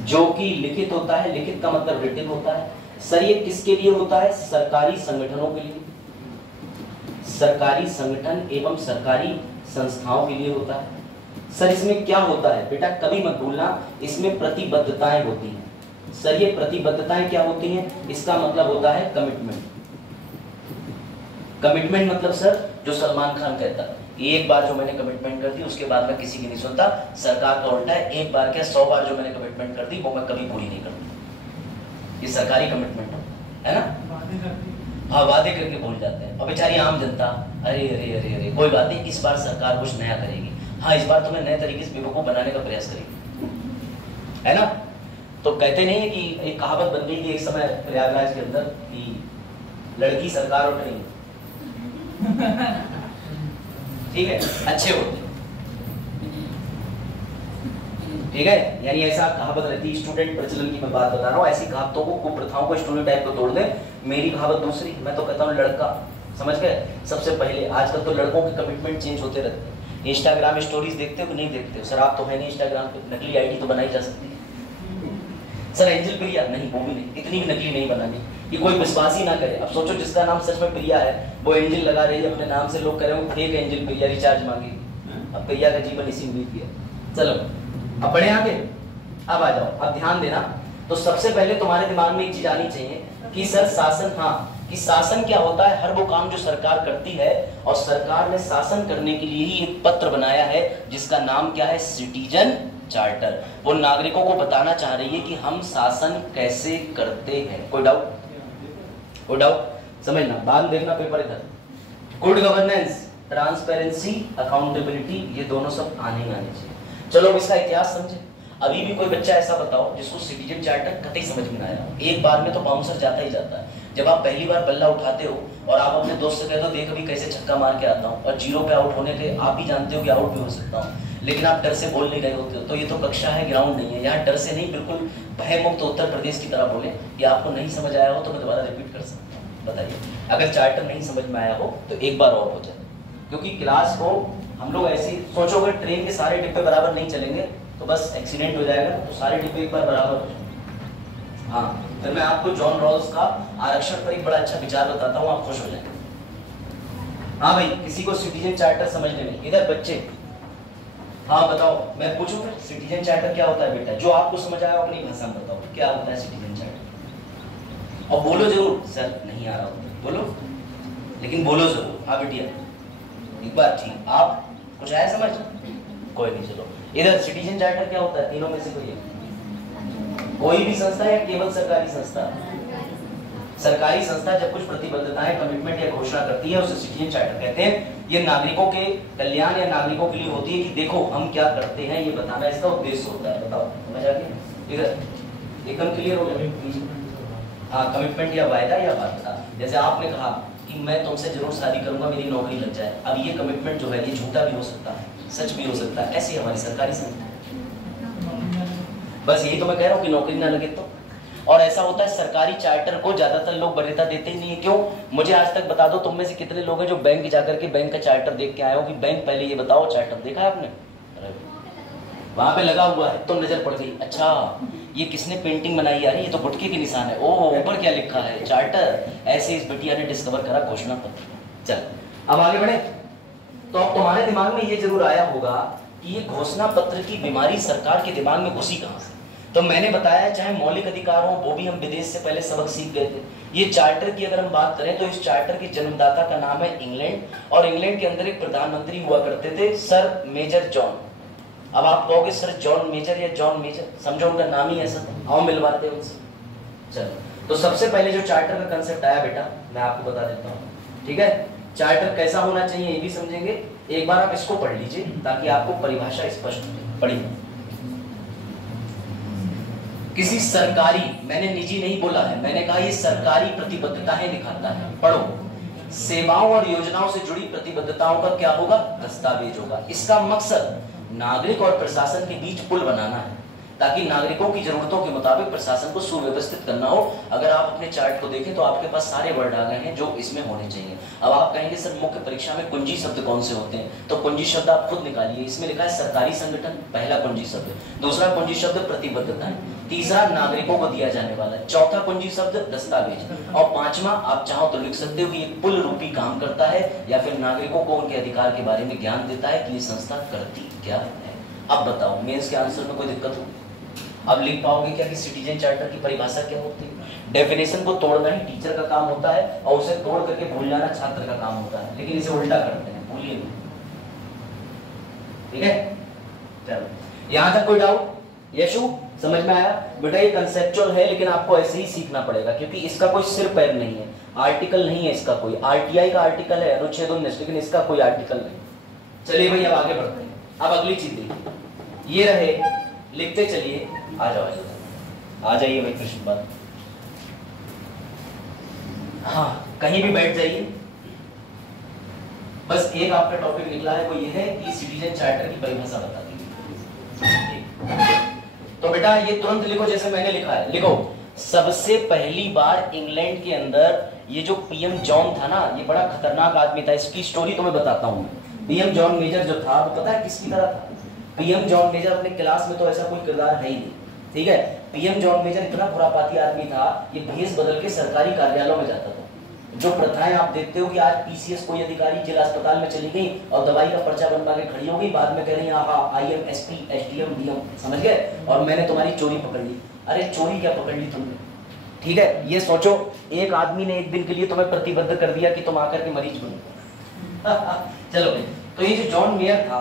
जो कि लिखित होता है, लिखित का मतलब रिटिन होता है। सर ये किसके लिए होता है? सरकारी संगठनों के लिए, सरकारी संगठन एवं सरकारी संस्थाओं के लिए होता है। सर इसमें क्या होता है बेटा, कभी मत भूलना, इसमें प्रतिबद्धताएं होती हैं। सर ये प्रतिबद्धताएं क्या होती हैं? इसका मतलब होता है कमिटमेंट। कमिटमेंट मतलब सर जो सलमान खान कहता है, एक बार जो मैंने कमिटमेंट कर दी उसके बाद मैं किसी की नहीं सुनता। सरकार का उल्टा है, एक बार क्या 100 बार जो मैंने कमिटमेंट कर दी वो मैं कभी पूरी नहीं करती। ये सरकारी कमिटमेंट है ना। हाँ वादे करके भूल जाते हैं। और बेचारी आम जनता अरे अरे अरे अरे कोई बात नहीं, इस बार सरकार कुछ नया करेगी। हाँ इस बार तुम्हें नए तरीके से बेवकूफ बनाने का प्रयास करेगी, है ना। तो कहते नहीं है कि एक कहावत बन गई थी एक समय प्रयागराज के अंदर कि लड़की सरकार और ट्रेन ठीक है अच्छे होते, ठीक है। यानी ऐसा कहावत रहती है, स्टूडेंट प्रचलन की मैं बात बता रहा हूँ। ऐसी कहावतों को, कुप्रथाओं को, स्टूडेंट टाइप को तोड़ दे। मेरी कहावत दूसरी, मैं तो कहता हूँ लड़का, समझ गए। सबसे पहले आजकल तो लड़कों के कमिटमेंट चेंज होते रहते हैं। इंस्टाग्राम स्टोरीज देखते हो कि नहीं देखते हो? सर आप तो है नहीं इंस्टाग्राम पे, नकली आईडी तो बनाई जा सकती है। सर एंजल प्रिया नहीं, वो भी नहीं, इतनी भी नकली नहीं बनानी कि कोई विश्वास ही ना करे। अब सोचो जिसका नाम सच में प्रिया है वो एंजल लगा रही है अपने नाम से, लोग कह रहे हो फेक एंजल प्रिया, रिचार्ज मांगेगी। अब प्रिया का जीवन इसी उम्मीद किया। चलो अब बढ़े आगे, अब आ जाओ, अब ध्यान देना। तो सबसे पहले तुम्हारे दिमाग में एक चीज आनी चाहिए कि सर शासन, हाँ कि शासन क्या होता है। हर वो काम जो सरकार करती है, और सरकार ने शासन करने के लिए ही एक पत्र बनाया है जिसका नाम क्या है? Citizen charter. वो नागरिकों को बताना चाह रही है कि हम शासन कैसे करते हैं। कोई डाउट? कोई डाउट? समझना, बाद में देखना पेपर इधर। गुड गवर्नेंस, ट्रांसपेरेंसी, अकाउंटेबिलिटी, ये दोनों सब आने ही आने चाहिए। चलो अब इसका इतिहास समझे। अभी भी कोई बच्चा ऐसा बताओ जिसको सिटीजन चार्टर कतई समझ में ना आया हो। एक बार में तो बाउंसर जाता ही जाता है। जब आप पहली बार बल्ला उठाते हो और आप अपने दोस्त से कहते हो देख अभी कैसे छक्का मार के आता हूँ, और जीरो पे आउट होने के आप भी जानते हो कि आउट भी हो सकता हूँ, लेकिन आप डर से बोल नहीं रहे होते हो। तो ये तो कक्षा है, ग्राउंड नहीं है। यहाँ डर से नहीं, बिल्कुल भय मुक्त उत्तर प्रदेश की तरह बोले। ये आपको नहीं समझ आया हो तो मैं दोबारा रिपीट कर सकता हूँ। बताइए, अगर चार्टर नहीं समझ में आया हो तो एक बार और हो जाए, क्योंकि क्लास को हम लोग ऐसे सोचोगे ट्रेन के सारे डिब्बे बराबर नहीं चलेंगे तो बस एक्सीडेंट हो जाएगा। तो सारे डिब्बे एक बार बराबर हो जाए। हाँ फिर मैं आपको जॉन रॉल्स का आरक्षण पर एक बड़ा अच्छा विचार बताता हूँ, आप खुश हो जाएंगे। हाँ भाई, किसी को सिटीजन चार्टर समझने में, इधर बच्चे, हाँ बताओ, मैं पूछूं फिर सिटीजन चार्टर क्या होता है बेटा? जो आपको समझ आया अपनी भाषा में बताओ क्या होता है सिटीजन चार्टर। और बोलो जरूर, सर नहीं आ रहा हो बोलो, लेकिन बोलो जरूर। हाँ बेटिया एक बार ठीक, आप कुछ आया समझ? कोई नहीं, चलो इधर सिटीजन चार्टर क्या होता है? तीनों में से कोई भी संस्था या केवल सरकारी संस्था? सरकारी संस्था जब कुछ प्रतिबद्धताएं, कमिटमेंट या घोषणा करती है उसे सिटीजन चार्टर कहते हैं। ये नागरिकों के कल्याण या नागरिकों के लिए होती है कि देखो हम क्या करते हैं ये बताना इसका उद्देश्य होता है। बताओ समझ आ गया? इधर एकदम क्लियर हो गया? हाँ, कमिटमेंट या वायदा या बाध्यता। जैसे आपने कहा कि मैं तुमसे जरूर शादी करूंगा, मेरी नौकरी लग जाए। अब ये कमिटमेंट जो है ये झूठा भी हो सकता है, सच भी हो सकता है। ऐसी हमारी सरकारी संस्था, बस यही तो मैं कह रहा हूँ कि नौकरी ना लगे तो। और ऐसा होता है सरकारी चार्टर को ज्यादातर लोग वरीयता देते ही नहीं है। क्यों? मुझे आज तक बता दो तुम में से कितने लोग हैं जो बैंक जाकर के बैंक का चार्टर देख के आए हो कि बैंक पहले ये बताओ चार्टर देखा है आपने? वहां पे लगा हुआ है तो नजर पड़ गई, अच्छा ये किसने पेंटिंग बनाई यार, ये तो गुटके के निशान है। ओह ऊपर क्या लिखा है? चार्टर। ऐसे इस बिटिया ने डिस्कवर करा घोषणा पत्र। चल अब आगे बढ़े। तो अब तुम्हारे दिमाग में ये जरूर आया होगा कि ये घोषणा पत्र की बीमारी सरकार के दिमाग में घुसी कहां से। तो मैंने बताया चाहे मौलिक अधिकार हो वो भी हम विदेश से पहले सबक सीख गए थे। ये चार्टर की अगर हम बात करें तो इस चार्टर के जन्मदाता का नाम है इंग्लैंड, और इंग्लैंड के अंदर एक प्रधानमंत्री हुआ करते थे सर मेजर जॉन। अब आप कहोगे सर जॉन मेजर या जॉन मेजर, समझो उनका नाम ही ऐसा था, आओ मिलवाते हैं उनसे। चलो तो सबसे पहले जो चार्टर का कंसेप्ट आया बेटा मैं आपको बता देता हूँ, ठीक है। चार्टर कैसा होना चाहिए ये भी समझेंगे। एक बार आप इसको पढ़ लीजिए ताकि आपको परिभाषा स्पष्ट हो। पढ़िए, किसी सरकारी, मैंने निजी नहीं बोला है, मैंने कहा ये सरकारी प्रतिबद्धताएं दिखाता है। पढ़ो, सेवाओं और योजनाओं से जुड़ी प्रतिबद्धताओं का क्या होगा? दस्तावेज होगा। इसका मकसद नागरिक और प्रशासन के बीच पुल बनाना है। ताकि नागरिकों की जरूरतों के मुताबिक प्रशासन को सुव्यवस्थित करना हो। अगर आप अपने चार्ट को देखें तो आपके पास सारे वर्ड आ गए हैं जो इसमें होने चाहिए। अब आप कहेंगे सर मुख्य परीक्षा में कुंजी शब्द कौन से होते हैं, तो कुंजी शब्द आप खुद निकालिए। इसमें लिखा है सरकारी संगठन, पहला कुंजी शब्द। दूसरा कुंजी शब्द प्रतिबद्धता, तीसरा नागरिकों को दिया जाने वाला, चौथा कुंजी शब्द दस्तावेज, और पांचवा आप चाहो तो लिख सकते हो कि एक पुल रूपी काम करता है या फिर नागरिकों को उनके अधिकार के बारे में ज्ञान देता है कि ये संस्था करती क्या है। अब बताओ मेंस के आंसर में कोई दिक्कत हो? अब लिख पाओगे क्या कि सिटीजन चार्टर की परिभाषा क्या होती है? डेफिनेशन को तोड़ना ही टीचर का काम होता है और उसे तोड़ करके भूल जाना छात्र का काम होता है, लेकिन इसे उल्टा करते हैं, भूलिए नहीं। ठीक है, चलो यहां तक कोई डाउट? यशु समझ में आया? बेटा ये कंसेप्चुअल है लेकिन आपको ऐसे ही सीखना पड़ेगा क्योंकि इसका कोई सिर पैर नहीं है, आर्टिकल नहीं है इसका कोई। आरटीआई का आर्टिकल है अनुच्छेद 19, लेकिन इसका कोई आर्टिकल नहीं। चलिए भाई अब आगे बढ़ते हैं। अब अगली चीज देखिए, ये रहे, लिखते चलिए। आ जाओ आ जाइए भाई कृष्ण बात। हाँ कहीं भी बैठ जाइए, बस एक आपका टॉपिक निकला है वो ये है कि सिटीजन चार्टर की परिभाषा बता दीजिए। तो बेटा ये तुरंत लिखो जैसे मैंने लिखा है, लिखो सबसे पहली बार इंग्लैंड के अंदर ये जो पीएम जॉन था ना, ये बड़ा खतरनाक आदमी था। इसकी स्टोरी तुम्हें बताता हूं। पीएम जॉन मेजर जो था वो पता है किसकी तरह था? पीएम जॉन मेजर अपने क्लास में तो ऐसा कोई किरदार है ही नहीं, ठीक है। पीएम जॉन मेजर इतना खुरापाती आदमी था, ये भेष बदल के सरकारी कार्यालयों में जाता था। जो प्रथाएं आप देखते हो कि आज पीसीएस कोई अधिकारी जिला अस्पताल में चली गई और दवाई का पर्चा बनवा के खड़ी हो गई, बाद में कह रही हाँ आईएम एसपी एसडीएम डीएम, समझ गए, और मैंने तुम्हारी चोरी पकड़ ली। अरे चोरी क्या पकड़ ली तुमने? ठीक है, ये सोचो एक आदमी ने एक दिन के लिए तुम्हें प्रतिबद्ध कर दिया कि तुम आकर के मरीज बनो। चलो भाई, तो ये जो जॉन मेयर था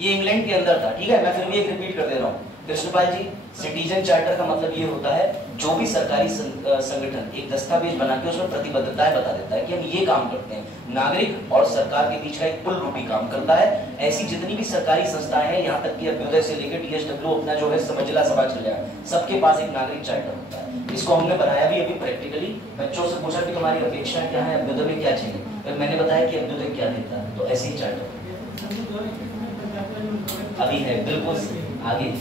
ये इंग्लैंड के अंदर था, ठीक है। मैं फिर भी एक रिपीट कर दे रहा हूँ कृष्णपाल जी, सिटीजन चार्टर का मतलब ये होता है जो भी सरकारी संगठन एक दस्तावेज बना के उसमें प्रतिबद्धताएं बता देता है कि हम ये काम करते हैं, नागरिक और सरकार के बीच का एक पुल रूपी काम करता है। ऐसी जितनी भी सरकारी संस्थाएं हैं, यहाँ तक कि अभ्युदय से लेकर टीएसडब्ल्यू अपना जो है समझला सभा चल जाए, सबके पास एक नागरिक चार्टर होता है। इसको हमने बनाया भी अभी प्रैक्टिकली। बच्चों से पूछा कि तुम्हारी अपेक्षा क्या है, अभ्युदय में क्या चाहिए, फिर मैंने बताया कि अभ्युदय क्या देता है, तो ऐसे ही चार्टर अभी है बिल्कुल आगे।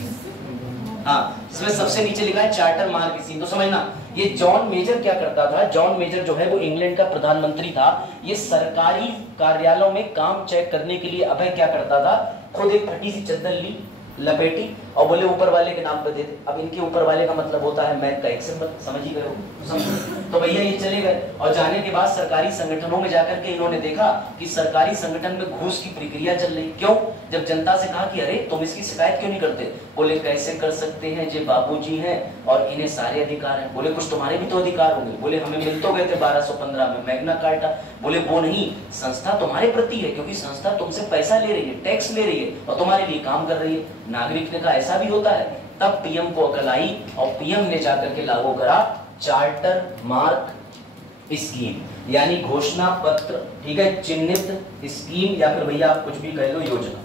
हाँ, इसमें सबसे नीचे लिखा है चार्टर मार्क स्कीम। तो समझना ये जॉन मेजर क्या करता था। जॉन मेजर जो है वो इंग्लैंड का प्रधानमंत्री था। ये सरकारी कार्यालयों में काम चेक करने के लिए अभय क्या करता था, खुद एक फटी सी चद्दर ली, लपेटी और बोले ऊपर वाले के नाम पे दे दे। अब इनके ऊपर वाले का मतलब होता है मैथ का एक सिंबल, समझ ही गए हो? तो भैया ये चले गए और जाने के बाद सरकारी संगठनों में जाकर के इन्होंने देखा कि सरकारी संगठन में घूस की प्रक्रिया चल रही। क्यों? जब जनता से कहा कि अरे तुम इसकी शिकायत क्यों नहीं करते, बोले कैसे कर सकते हैं, ये बाबूजी हैं और इन्हें सारे अधिकार हैं। बोले कुछ तुम्हारे भी तो अधिकार होंगे। बोले हमें मिल तो गए थे 1215 में मैग्ना कार्टा। बोले वो नहीं, संस्था तुम्हारे प्रति है क्योंकि संस्था तुमसे पैसा ले रही है, टैक्स ले रही है और तुम्हारे लिए काम कर रही है। नागरिक ने कहा ऐसा भी होता है। तब पीएम को अकल आई और पीएम ने जाकर के लागू करा चार्टर मार्क स्कीम, यानी घोषणा पत्र, ठीक है, चिन्हित स्कीम या फिर भैया आप कुछ भी कह लो योजना।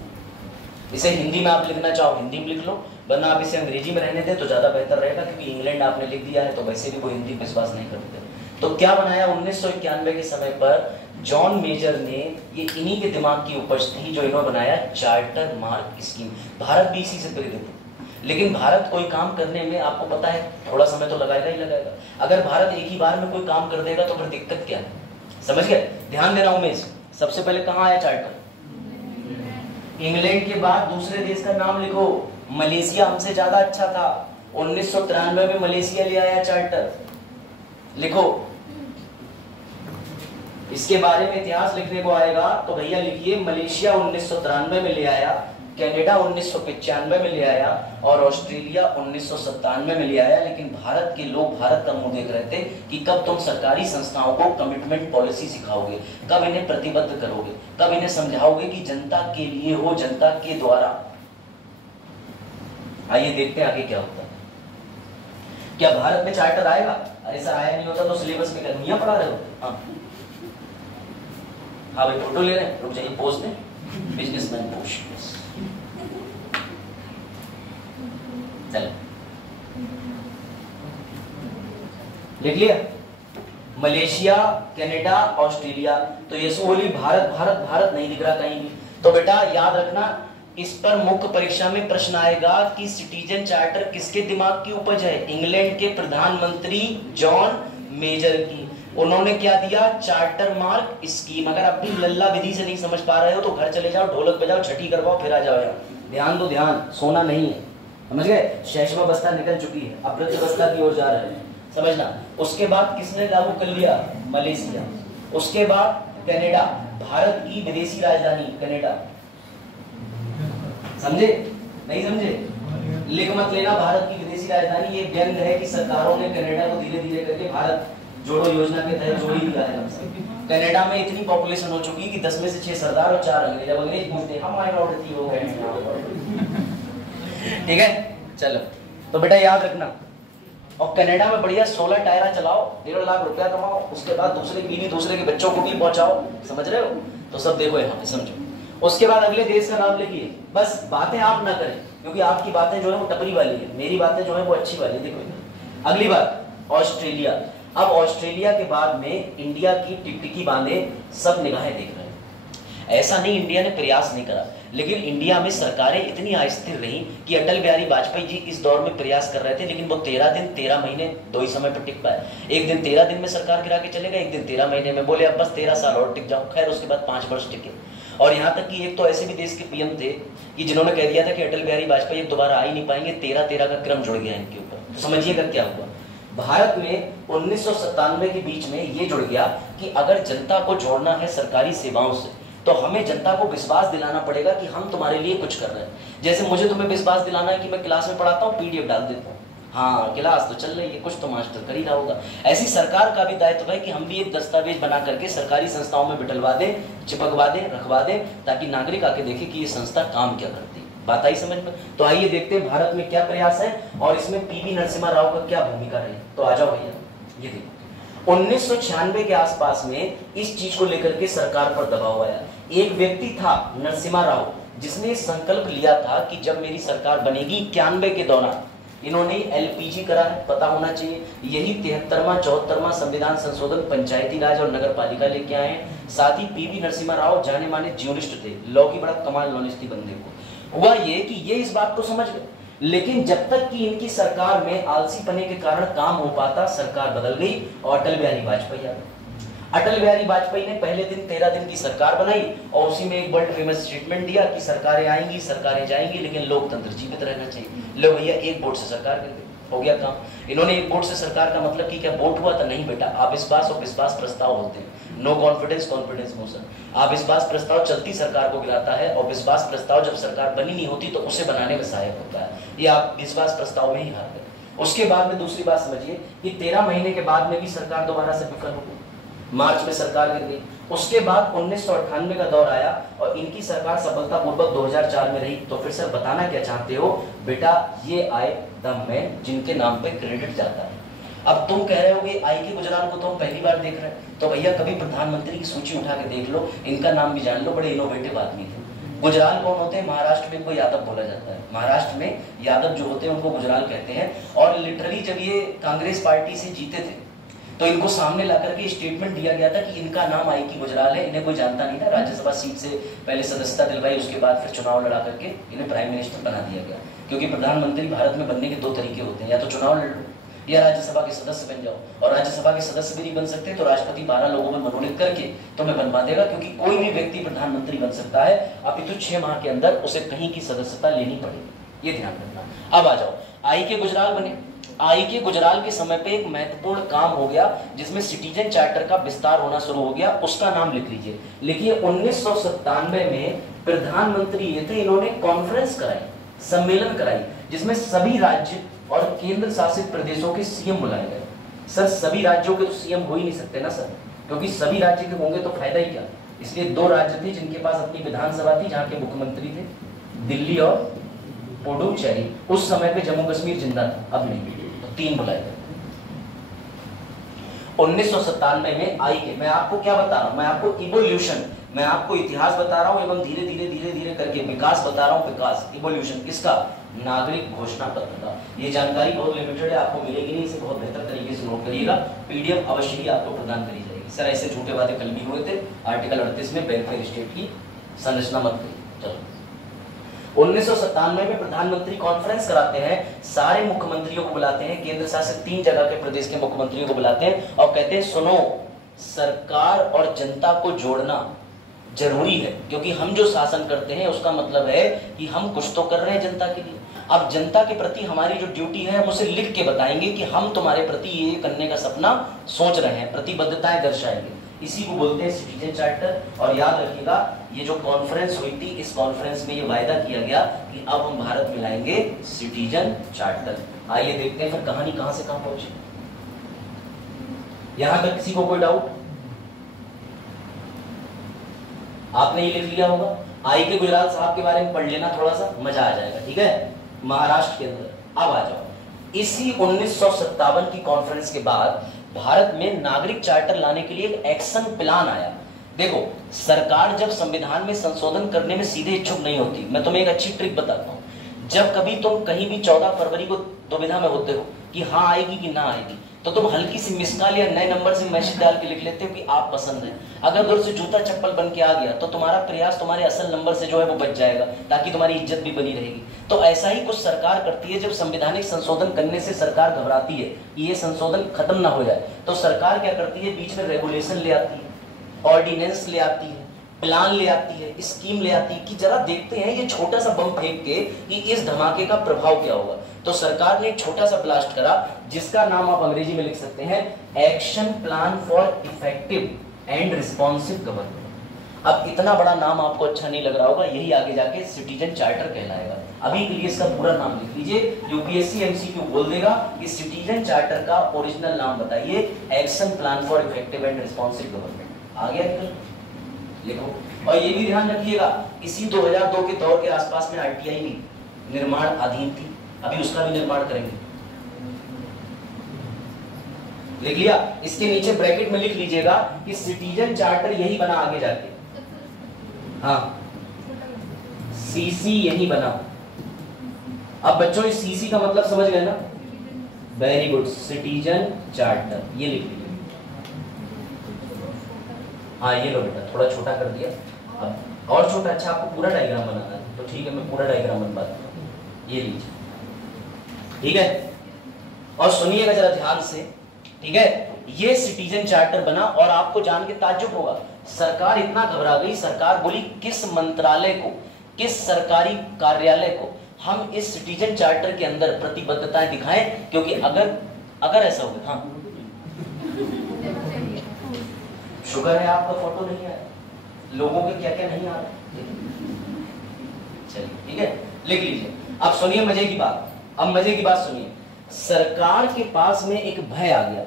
इसे हिंदी में आप लिखना चाहो हिंदी में लिख लो, वरना आप इसे अंग्रेजी में रहने दें तो ज्यादा बेहतर रहेगा क्योंकि इंग्लैंड आपने लिख दिया है तो वैसे भी वो हिंदी में विश्वास नहीं करते। तो क्या बनाया 1991 के समय पर जॉन मेजर ने, ये इन्हीं के दिमाग की उपज थी जो इन्होंने बनाया चार्टर मार्क स्कीम। भारत भी इसी से प्रेरित है, लेकिन भारत कोई काम करने में आपको पता है थोड़ा समय तो लगाएगा ही लगाएगा। अगर भारत एक ही बार में कोई काम कर देगा तो फिर दिक्कत क्या है, समझ गए? ध्यान देना उमेश, सबसे पहले कहाँ आया चार्टर? इंग्लैंड के बाद दूसरे देश का नाम लिखो। मलेशिया हमसे ज्यादा अच्छा था, 1993 में मलेशिया ले आया चार्टर, लिखो। इसके बारे में इतिहास लिखने को आएगा तो भैया लिखिए मलेशिया 1993 में ले आया, कनाडा 1995 में ले आया और ऑस्ट्रेलिया 1997 में ले आया। लेकिन भारत के लोग भारत का मुंह देख रहे थे कि कब तुम सरकारी संस्थाओं को कमिटमेंट पॉलिसी सिखाओगे, कब इन्हें प्रतिबद्ध करोगे, कब इन्हें समझाओगे कि जनता के लिए हो, जनता के द्वारा। आइए देखते हैं आगे क्या होता है। क्या भारत में चार्टर आएगा? अरे सर आया नहीं होता तो सिलेबस में क्या दुनिया पढ़ा रहे हो? हाँ भाई फोटो ले रहे हैं, रुक जाइए, पोज दें, बिजनेसमैन पोज। चलो लिख लिया, मलेशिया, कनाडा, ऑस्ट्रेलिया। तो ये सोली भारत भारत भारत नहीं दिख रहा कहीं भी। तो बेटा याद रखना इस पर मुख्य परीक्षा में प्रश्न आएगा कि सिटीजन चार्टर किसके दिमाग की उपज है? इंग्लैंड के प्रधानमंत्री जॉन मेजर की। उन्होंने क्या दिया? Charter mark scheme. अगर आप भी लल्ला विधि से नहीं समझ पा रहे हो तो घर चले जाओ, ढोलक बजाओ, छठी करवाओ, फिर आ जाओ यहाँ। ध्यान दो, ध्यान, सोना नहीं है, समझ गए? शेषम अवस्था निकल चुकी है, अप्रत अवस्था की ओर जा रहे हैं, समझना। उसके बाद किसने लागू कर लिया? मलेशिया। उसके बाद कनाडा, भारत की विदेशी राजधानी कनाडा। समझे? नहीं समझे? लिख मत लेना भारत की विदेशी राजधानी, ये व्यंग है कि सरकारों ने कनाडा को धीरे धीरे करके भारत जोड़ो योजना के तहत जोड़ ही दिया है। कनाडा में इतनी पॉपुलेशन हो चुकी है कि 10 में से 6 सरदार और 4 अंग्रेज। जब अंग्रेज पूछते हम माइनॉरिटी हो गए, ठीक है? चलो, तो बेटा याद रखना। और कनाडा में बढ़िया 16 टायरा चलाओ, 1.5 लाख रुपया कमाओ, उसके बाद दूसरे की बीवी दूसरे के बच्चों को भी पहुंचाओ, समझ रहे हो? तो सब देखो यहाँ पे, समझो। उसके बाद अगले देश का नाम लिखिए। बस बातें आप ना करें, क्योंकि आपकी बातें जो है वो टपरी वाली है, मेरी बातें जो है वो अच्छी वाली है। देखो अगली बात, ऑस्ट्रेलिया। अब ऑस्ट्रेलिया के बाद में इंडिया की टिकटिकी बांधे सब निगाहें देख रहे हैं। ऐसा नहीं इंडिया ने प्रयास नहीं करा, लेकिन इंडिया में सरकारें इतनी अस्थिर रही कि अटल बिहारी वाजपेयी जी इस दौर में प्रयास कर रहे थे, लेकिन वो 13 दिन 13 महीने 2 ही समय पर टिक पाए। एक दिन 13 दिन में सरकार गिरा के चले गए, एक दिन 13 महीने में, बोले अब बस 13 साल और टिक जाओ। खैर उसके बाद 5 वर्ष टिके। और यहाँ तक कि एक तो ऐसे भी देश के पीएम थे कि जिन्होंने कह दिया था कि अटल बिहारी वाजपेयी दोबारा आ ही नहीं पाएंगे, 13-13 का क्रम जुड़ गया इनके ऊपर। तो समझिएगा क्या हुआ। भारत में 1997 के बीच में ये जुड़ गया कि अगर जनता को जोड़ना है सरकारी सेवाओं से, तो हमें जनता को विश्वास दिलाना पड़ेगा कि हम तुम्हारे लिए कुछ कर रहे हैं। जैसे मुझे तुम्हें विश्वास दिलाना है कि मैं क्लास में पढ़ाता हूँ, पीडीएफ डाल देता हूँ, हाँ क्लास तो चल रही है, कुछ तो मास्टर कर ही रहा होगा। ऐसी सरकार का भी दायित्व है कि हम भी एक दस्तावेज बना करके सरकारी संस्थाओं में बिठलवा दें, चिपकवा दें, रखवा दें, ताकि नागरिक आके देखे कि ये संस्था काम क्या करती है। बात आई समझ में? तो आइए देखते हैं भारत में क्या प्रयास है और इसमें पीवी नरसिम्हा राव का क्या भूमिका रही। तो आ जाओ भैया, ये देखो 1996 के आसपास में इस चीज को लेकर के सरकार पर दबाव आया। एक व्यक्ति था नरसिम्हा राव, जिसने संकल्प लिया था कि जब मेरी सरकार बनेगी, 91 के दौरान इन्होंने एलपीजी करा है, पता होना चाहिए। यही 73वां 74वां संविधान संशोधन पंचायती राज और नगर पालिका लेके आए। साथ ही पीवी नरसिम्हा राव जाने माने ज्यूरिस्ट थे, लॉ की बड़ा कमाल नॉलेज थी बंदे को। हुआ ये कि ये इस बात को समझ गए, लेकिन जब तक कि इनकी सरकार में आलसीपने के कारण काम हो पाता, सरकार बदल गई और अटल बिहारी वाजपेयी आ गए। अटल बिहारी वाजपेयी ने पहले दिन 13 दिन की सरकार बनाई और उसी में एक वर्ल्ड फेमस स्टेटमेंट दिया कि सरकारें आएंगी, सरकारें जाएंगी, लेकिन लोकतंत्र जीवित रहना चाहिए। लो भैया, एक वोट से सरकार कर दी, हो गया काम। इन्होंने एक वोट से सरकार का मतलब कि क्या वोट हुआ था? नहीं बेटा, अविश्वास और विश्वास प्रस्ताव होते हैं। No confidence confidence motion. अविश्वास प्रस्ताव चलती सरकार को गिराता है और विश्वास प्रस्ताव जब सरकार बनी नहीं होती तो उसे बनाने में सहायक होता है। ये आप विश्वास प्रस्ताव में ही हार गए। उसके बाद में दूसरी बात समझिए कि 13 महीने के बाद में भी सरकार दोबारा से विफल हो गई, मार्च में सरकार गिर गई। उसके बाद 1998 का दौर आया और इनकी सरकार सफलतापूर्वक 2004 में रही। तो फिर सर बताना क्या चाहते हो? बेटा ये आए द मैन जिनके नाम पे क्रेडिट जाता है। अब तुम कह रहे होगे आई के गुजराल को तो हम पहली बार देख रहे हैं, तो भैया कभी प्रधानमंत्री की सूची उठा के देख लो, इनका नाम भी जान लो, बड़े इनोवेटिव आदमी थे। गुजराल कौन होते हैं? महाराष्ट्र में इनको यादव बोला जाता है। महाराष्ट्र में यादव जो होते हैं उनको गुजराल कहते हैं। और लिटरली जब ये कांग्रेस पार्टी से जीते थे तो इनको सामने ला करके स्टेटमेंट दिया गया था कि इनका नाम आई की गुजराल है। इन्हें कोई जानता नहीं था। राज्यसभा सीट से पहले सदस्यता दिलवाई, उसके बाद फिर चुनाव लड़ा करके इन्हें प्राइम मिनिस्टर बना दिया गया। क्योंकि प्रधानमंत्री भारत में बनने के 2 तरीके होते हैं, या तो चुनाव लड़ लो या राज्यसभा के सदस्य बन जाओ। और राज्यसभा के सदस्य भी नहीं बन सकते तो राष्ट्रपति 12 लोगों में मनोनीत करके तुम्हें बनवा देगा, क्योंकि कोई भी व्यक्ति प्रधानमंत्री बन सकता है, अपितु 6 माह के अंदर उसे कहीं की सदस्यता लेनी पड़ेगी। ये ध्यान रखना। अब आ जाओ, आई के गुजराल बने। आई के गुजराल के समय पे एक महत्वपूर्ण काम हो गया जिसमें सिटीजन चार्टर का विस्तार होना शुरू हो गया। उसका नाम लिख लीजिए। लिखिए 1997 में प्रधानमंत्री ये थे, इन्होंने कॉन्फ्रेंस कराई, सम्मेलन कराई, जिसमें सभी राज्य और केंद्र शासित प्रदेशों के सीएम बुलाए गए। सर सभी राज्यों के तो सीएम हो ही नहीं सकते ना सर, क्योंकि सभी राज्य के होंगे तो फायदा ही क्या। इसलिए 2 राज्य थे जिनके पास अपनी विधानसभा थी, जहाँ के मुख्यमंत्री थे, दिल्ली और पुडुचेरी। उस समय पे जम्मू कश्मीर जिंदा था, अब नहीं, तो 3 बुलाए गए। 1997 में आई के, मैं आपको क्या बता रहा हूँ, मैं आपको इवोल्यूशन, मैं आपको इतिहास बता रहा हूँ एवं धीरे धीरे करके विकास बता रहा हूँ। विकास, इवोल्यूशन किसका? नागरिक घोषणा पत्र का। ये जानकारी बहुत लिमिटेड है, आपको मिलेगी नहीं, इसे बहुत बेहतर तरीके से नोट करिएगा। पीडीएफ अवश्य ही आपको प्रदान करी जाएगी। सर ऐसे झूठे वादे कल भी हुए थे आर्टिकल 38 में वेलफेयर स्टेट की संरचना मत करिए। चलो 1997 में प्रधानमंत्री कॉन्फ्रेंस कराते हैं, सारे मुख्यमंत्रियों को बुलाते हैं, केंद्र शासित 3 जगह के प्रदेश के मुख्यमंत्रियों को बुलाते हैं और कहते हैं सुनो, सरकार और जनता को जोड़ना जरूरी है, क्योंकि हम जो शासन करते हैं उसका मतलब है कि हम कुछ तो कर रहे हैं जनता के लिए। अब जनता के प्रति हमारी जो ड्यूटी है हम उसे लिख के बताएंगे कि हम तुम्हारे प्रति ये करने का सपना सोच रहे हैं, प्रतिबद्धताएं दर्शाएंगे। इसी को बोलते हैं सिटीजन चार्टर। और याद रखिएगा, ये जो कॉन्फ्रेंस हुई थी, इस कॉन्फ्रेंस में ये वायदा किया गया कि अब हम भारत में लाएंगे सिटीजन चार्टर। आइए देखते हैं फिर कहानी कहां से कहां पहुंची। यहां तक किसी को कोई डाउट? आपने ये लिख लिया होगा। आई के गुजराल साहब के बारे में पढ़ लेना, थोड़ा सा मजा आ जाएगा, ठीक है, महाराष्ट्र के अंदर। अब आ जाओ, इसी 1957 की कॉन्फ्रेंस के बाद भारत में नागरिक चार्टर लाने के लिए एक एक्शन प्लान आया। देखो, सरकार जब संविधान में संशोधन करने में सीधे इच्छुक नहीं होती, मैं तुम्हें एक अच्छी ट्रिक बताता हूं। जब कभी तुम कहीं भी 14 फरवरी को दुविधा में होते हो कि हाँ आएगी कि ना आएगी, तो तुम हल्की सी मिस कॉल या नए नंबर से मैसेज डाल के लिख लेते हो कि आप पसंद है। अगर दूर से जूता चप्पल बन के आ गया तो तुम्हारा प्रयास तुम्हारे असल नंबर से जो है वो बच जाएगा, ताकि तुम्हारी इज्जत भी बनी रहेगी। तो ऐसा ही कुछ सरकार करती है। जब संवैधानिक संशोधन करने से सरकार घबराती है कि ये संशोधन खत्म ना हो जाए, तो सरकार क्या करती है, बीच में रेगुलेशन ले आती है, ऑर्डिनेंस ले आती है, प्लान ले आती है, स्कीम ले आती है कि जरा देखते हैं ये छोटा सा बम फेंक के कि इस धमाके का प्रभाव क्या होगा। तो सरकार ने एक छोटा सा ब्लास्ट करा, जिसका नाम आप अंग्रेजी में लिख सकते हैं action plan for effective and responsive government. अब इतना बड़ा नाम आपको अच्छा नहीं लग रहा होगा, यही आगे जाके सिटीजन चार्टर कहलाएगा। अभी के लिए इसका पूरा नाम लिख लीजिए, यूपीएससी एमसीक्यू बोल देगा कि सिटीजन चार्टर का ओरिजिनल नाम बताइए, action plan for effective and responsive government. आ गया निकल, लिखो। और ये भी ध्यान रखिएगा, इसी 2002 के दौर के आसपास में आरटीआई भी निर्माण अधीन थी, अभी उसका भी निर्माण करेंगे। लिख लिया? इसके नीचे ब्रैकेट में लिख लीजिएगा कि सिटीजन चार्टर यही बना आगे जाके, हाँ सीसी यही बना। अब बच्चों इस सीसी का मतलब समझ गए ना? वेरी गुड, सिटीजन चार्टर ये लिख लीजिए। हाँ ये लो बेटा, थोड़ा छोटा कर दिया, अब और छोटा। अच्छा आपको पूरा डायग्राम बनाना है तो ठीक है, मैं पूरा डायग्राम बनवाता हूँ, ये लीजिए, ठीक है। और सुनिएगा जरा ध्यान से, ठीक है। ये सिटीजन चार्टर बना और आपको जान के ताज्जुब होगा, सरकार इतना घबरा गई, सरकार बोली किस मंत्रालय को, किस सरकारी कार्यालय को हम इस सिटीजन चार्टर के अंदर प्रतिबद्धताएं दिखाएं, क्योंकि अगर ऐसा हो गया, हाँ शुक्र है आपका फोटो नहीं आया, लोगों के क्या क्या नहीं आ रहा। चलिए ठीक है, लिख लीजिए। अब सुनिए मजे की बात, अब मजे की बात सुनिए। सरकार के पास में एक भय आ गया,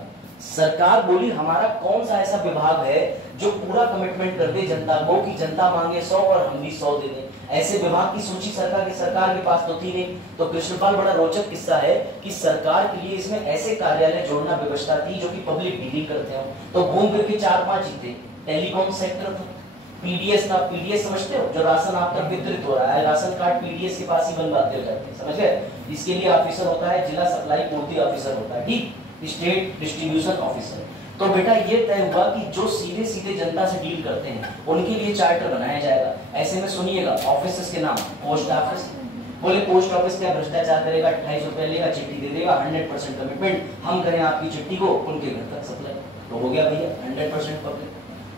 सरकार बोली हमारा कौन सा ऐसा विभाग है जो पूरा कमिटमेंट कर दे जनता को कि जनता मांगे 100 और हम भी 100 दे दें। ऐसे विभाग की सूची सरकार के पास तो थी नहीं। तो कृष्णपाल बड़ा रोचक किस्सा है कि सरकार के लिए इसमें ऐसे कार्यालय जोड़ना व्यवस्था थी जो कि पब्लिक डीलिंग करते हो। तो घूम फिर के 4-5 ही थे। टेलीकॉम सेक्टर था, पीडीएस था, पीडीएस समझते हो, जो राशन आपका वितरित हो रहा है, राशन कार्ड पीडीएस के पास ही बनवाते हो जाते हैं, समझ गए। इसके लिए ऑफिसर होता है, जिला सप्लाई पूर्ति ऑफिसर होता है, ठीक, स्टेट डिस्ट्रीब्यूशन ऑफिसर। तो बेटा ये तय हुआ कि जो सीधे सीधे जनता से डील करते हैं उनके लिए चार्टर बनाया जाएगा। ऐसे में सुनिएगा ऑफिस के नाम, पोस्ट ऑफिस, बोले पोस्ट ऑफिस क्या भ्रष्टाचार करेगा, 28 रुपए लेगा, चिट्ठी दे देगा, 100% कमिटमेंट, हम करें आपकी चिट्ठी को उनके घर तक सप्लाई, तो हो गया भैया 100% पब्लिक।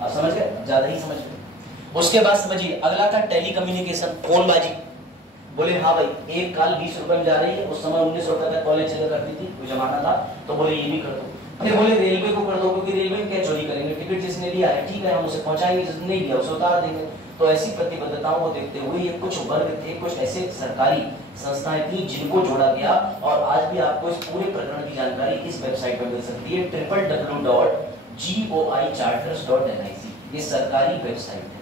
आप समझ गए, ज्यादा ही समझ गए। उसके बाद समझिए अगला था टेली कम्युनिकेशन, फोनबाजी। बोले हाँ भाई एक कॉल 20 रुपए में जा रही है, उस समय 19 रुपए तक कॉलेज चला करती थी, वो जमाना था। तो बोले ये भी कर दो, फिर बोले रेलवे को कर दो, क्योंकि रेलवे में क्या चोरी करेंगे, टिकट जिसने लिया है ठीक है हम उसे पहुंचाएंगे, जिसने नहीं लिया उसे उतार देंगे। तो ऐसी प्रतिबद्धताओं को देखते हुए ये कुछ वर्ग थे, कुछ ऐसे सरकारी संस्थाएं थी जिनको जोड़ा गया। और आज भी आपको इस पूरे प्रकरण की जानकारी इस वेबसाइट पर मिल सकती है, www.goicharters.nic। ये सरकारी वेबसाइट है।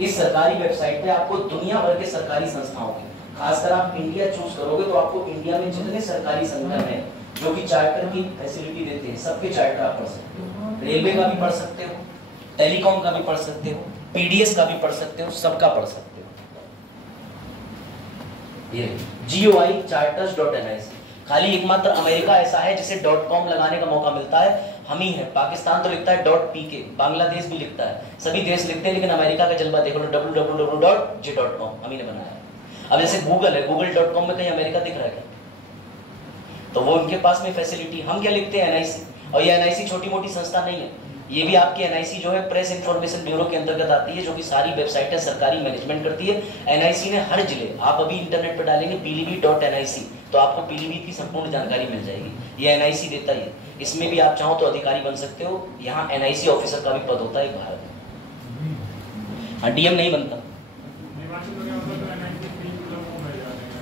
इस सरकारी वेबसाइट पे आपको दुनिया भर के सरकारी संस्थाओं के, खासकर आप इंडिया चूज करोगे तो आपको इंडिया में जितने सरकारी संगठन हैं जो कि चार्टर की फैसिलिटी देते हैं, सबके चार्टर आप पढ़ सकते हो। रेलवे का भी पढ़ सकते हो, टेलीकॉम का भी पढ़ सकते हो, पीडीएस का भी पढ़ सकते हो, सबका पढ़ सकते हो। ये goicharters.nic। खाली एकमात्र अमेरिका ऐसा है जिसे .com लगाने का मौका मिलता है, हम ही है। पाकिस्तान तो लिखता है .pk, बांग्लादेश भी लिखता है, सभी देश लिखते हैं, लेकिन अमेरिका का जलवा देखो www.j.com हम ही ने बनाया है। अब जैसे गूगल है, google.com में कहीं अमेरिका दिख रहा है क्या? तो वो उनके पास में फैसिलिटी, हम क्या लिखते हैं एनआईसी, और ये एनआईसी छोटी मोटी संस्था नहीं है, ये भी आपकी एनआईसी जो है प्रेस इंफॉर्मेशन ब्यूरो के अंतर्गत आती है, जो कि सारी वेबसाइटें सरकारी मैनेजमेंट करती है। एनआईसी ने हर जिले, आप अभी इंटरनेट पर डालेंगे पीलीभीत.nic तो आपको पीलीभीत की संपूर्ण जानकारी मिल जाएगी, ये एनआईसी देता ही है। इसमें भी आप चाहो तो अधिकारी बन सकते हो, यहाँ एनआईसी ऑफिसर का भी पद होता है भारत में। हाँ, डीएम नहीं बनता।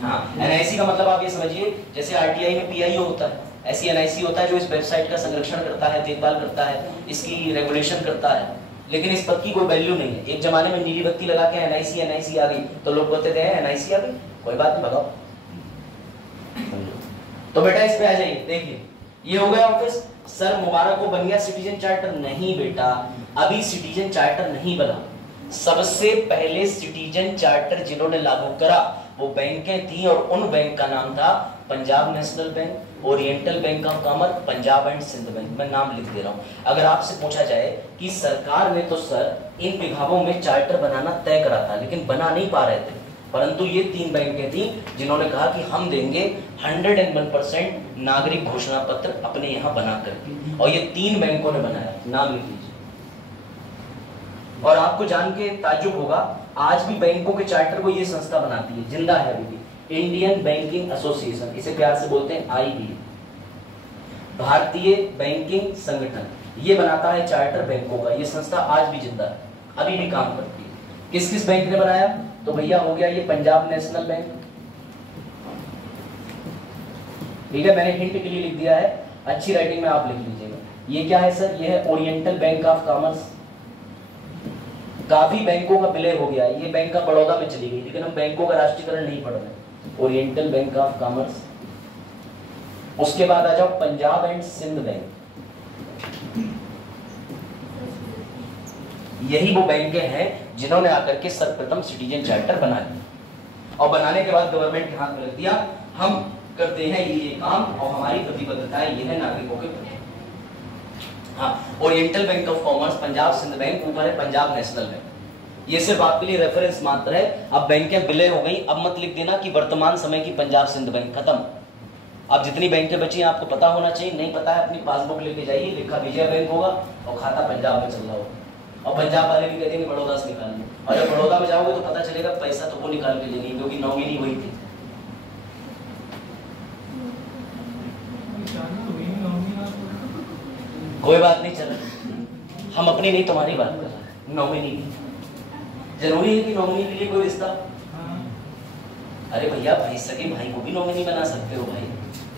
हाँ, एनआईसी का मतलब आप ये समझिए जैसे आरटीआई में पीआईओ होता है, ऐसी एनआईसी होता है जो इस वेबसाइट का संरक्षण करता है, देखभाल करता है, इसकी रेगुलेशन करता है। लेकिन इस पद की कोई वैल्यू नहीं है। एक जमाने में नीली बत्ती लगा के एनआईसी एनआईसी आ गई तो लोग बोलते थे एनआईसी आ गई, कोई बात नहीं, भगाओ। तो बेटा इस पे आ जाइए, देखिए ये हो गया ऑफिस। सर मुबारक को बन गया सिटीजन चार्टर। नहीं बेटा, अभी सिटीजन चार्टर नहीं बना। सबसे पहले सिटीजन चार्टर जिन्होंने लागू करा वो बैंकें थी, और उन बैंक का नाम था Punjab National Bank, Oriental Bank of Commerce, Punjab and Sindh Bank. मैं नाम लिख दे रहा हूं। अगर आपसे पूछा जाए कि सरकार ने तो सर इन विभागों में चार्टर बनाना तय करा था, लेकिन बना नहीं पा रहे थे, परंतु ये 3 बैंकें थी जिन्होंने कहा कि हम देंगे 101% नागरिक घोषणा पत्र अपने यहाँ बना करके, और ये 3 बैंकों ने बनाया। नाम लिख लीजिए। और आपको जान के ताज्जुब होगा, आज भी बैंकों के चार्टर को ये संस्था बनाती है, जिंदा है अभी भी, इंडियन बैंकिंग एसोसिएशन, इसे प्यार से बोलते हैं आईबी, भारतीय बैंकिंग संगठन, ये बनाता है चार्टर बैंकों का। ये संस्था आज भी जिंदा है, अभी भी काम करती है। किस किस बैंक ने बनाया? तो भैया हो गया ये पंजाब नेशनल बैंक, ठीक है, मैंने हिंट के लिए लिख दिया है, अच्छी राइटिंग में आप लिख लीजिएगा। ये क्या है सर? ये है ओरिएंटल बैंक ऑफ कॉमर्स। काफी बैंकों का विलय हो गया, ये बैंक का बड़ौदा में चली गई, लेकिन हम बैंकों का राष्ट्रीयकरण नहीं पढ़ रहे। Oriental Bank of commerce. उसके बाद आ जाओ पंजाब एंड सिंध बैंक। यही वो बैंकें हैं जिन्होंने आकर के सर्वप्रथम सिटीजन चार्टर बना लिया, और बनाने के बाद गवर्नमेंट के हाथ में रख दिया, हम करते हैं ये काम, और हमारी प्रतिबद्धताएं ये है नागरिकों के प्रति। हाँ, Oriental Bank of Commerce, Punjab Sindh Bank, ऊपर है पंजाब नेशनल बैंक। ये सिर्फ आपके लिए रेफरेंस मात्र है। अब बैंकें विलय हो गई, अब मत लिख देना कि वर्तमान समय की पंजाब सिंध बैंक खत्म। अब जितनी बैंकें बची हैं आपको पता होना चाहिए, नहीं पता है अपनी पासबुक लेके जाइए, लिखा विजय बैंक होगा और खाता पंजाब में चल रहा होगा, और पंजाब वाले भी कहते हैं बड़ौदा से निकाल लो, और जब बड़ौदा में जाओगे तो पता चलेगा पैसा तो वो निकाल के लेंगे क्योंकि नॉमिनी वही थी। कोई बात नहीं, चलो हम अपनी नहीं तुम्हारी बात कर रहे हैं। नॉमिनी जरूरी है कि नॉमिनी के लिए कोई रिश्ता? अरे भैया, भाई सके भाई को भी नॉमिनी बना सकते हो भाई,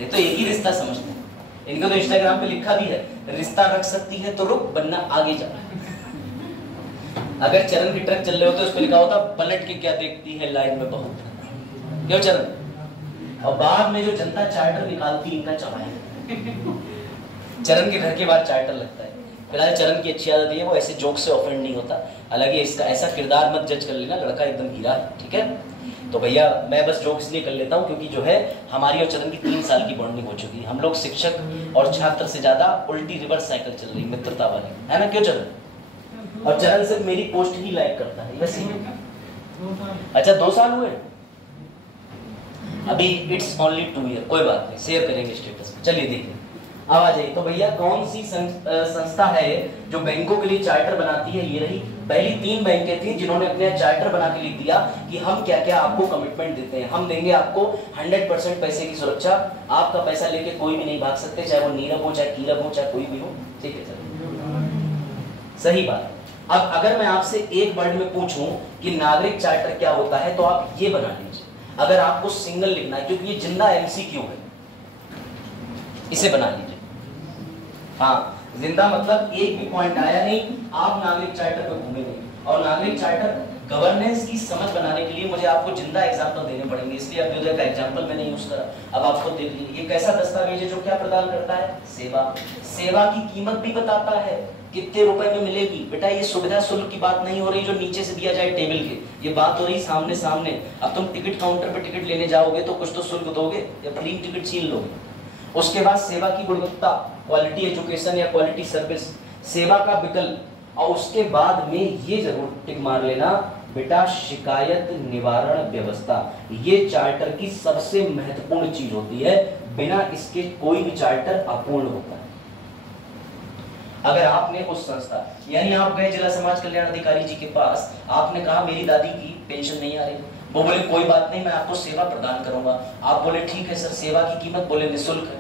ये तो एक ही रिश्ता समझते हैं। इनका तो इंस्टाग्राम पे लिखा भी है, रिश्ता रख सकती है तो रुक, वरना आगे जा। अगर चरण की ट्रक चल रहे हो तो उस पर लिखा होता पलट के क्या देखती है लाइन में बहुत, क्यों चरण? और बाद में जो जनता चार्टर निकालती इनका चबाएगा। चरण के घर के बाद चार्टर लगता है। फिलहाल चरण की अच्छी आदत है वो ऐसे जोक से ऑफेंड नहीं होता, हालांकि इसका ऐसा किरदार मत जज कर लेना, लड़का एकदम हीरा है, ठीक है। तो भैया मैं बस जोक इसलिए कर लेता हूँ क्योंकि जो है हमारी और चरण की 3 साल की बॉन्डिंग हो चुकी है। हम लोग शिक्षक और छात्र से ज्यादा उल्टी रिवर्स साइकिल चल रही, मित्रता वाली, है ना, क्यों चरण? और चरण सिर्फ मेरी पोस्ट ही लाइक करता है, वैसे ही। अच्छा 2 साल हुए अभी, इट्स ओनली 2 ईयर, कोई बात नहीं, शेयर करेंगे स्टेटस पे। चलिए देखिए, अब आ जाइए। तो भैया कौन सी संस्था है जो बैंकों के लिए चार्टर बनाती है? ये रही। पहली 3 बैंकें थी जिन्होंने अपने चार्टर बना के लिख दिया कि हम क्या क्या आपको कमिटमेंट देते हैं। हम देंगे आपको 100% पैसे की सुरक्षा, आपका पैसा लेके कोई भी नहीं भाग सकते, चाहे वो नीरव हो, चाहे कीरव हो, चाहे कोई भी हो, ठीक है सर, सही बात। अब अगर मैं आपसे एक वर्ड में पूछूं कि नागरिक चार्टर क्या होता है तो आप ये बना लीजिए। अगर आपको सिंगल लिखना है, क्योंकि ये जिंदा एमसीक्यू है, इसे बना लीजिए। हाँ, जिंदा मतलब एक भी पॉइंट आया नहीं, आप नागरिक चार्टर पे घूमे नहीं। और नागरिक चार्टर गवर्नेंस की समझ बनाने के लिए मुझे आपको जिंदा एग्जांपल देने पड़ेंगे, इसलिए अभ्युदय का एग्जांपल मैंने यूज करा। अब आप खुद देख लीजिए, ये कैसा दस्तावेज है जो क्या प्रदान करता है? सेवा। सेवा की कीमत भी बताता है, कितने रुपए में मिलेगी। बेटा ये सुविधा शुल्क की बात नहीं हो रही जो नीचे से दिया जाए टेबल के, ये बात हो रही सामने सामने। अब तुम टिकट काउंटर पे टिकट लेने जाओगे तो कुछ तो शुल्क दोगे या फ्री टिकट छीन लोगे। उसके बाद सेवा की गुणवत्ता, क्वालिटी एजुकेशन या क्वालिटी सर्विस, सेवा का विकल्प, और उसके बाद में ये जरूर टिक मार लेना बेटा शिकायत निवारण व्यवस्था, ये चार्टर की सबसे महत्वपूर्ण चीज होती है। बिना इसके कोई भी चार्टर अपूर्ण होता है। अगर आपने उस संस्था, यानी आप गए जिला समाज कल्याण अधिकारी जी के पास, आपने कहा मेरी दादी की पेंशन नहीं आ रही, वो बोले कोई बात नहीं, मैं आपको सेवा प्रदान करूंगा। आप बोले ठीक है सर, सेवा की कीमत बोले निःशुल्क है,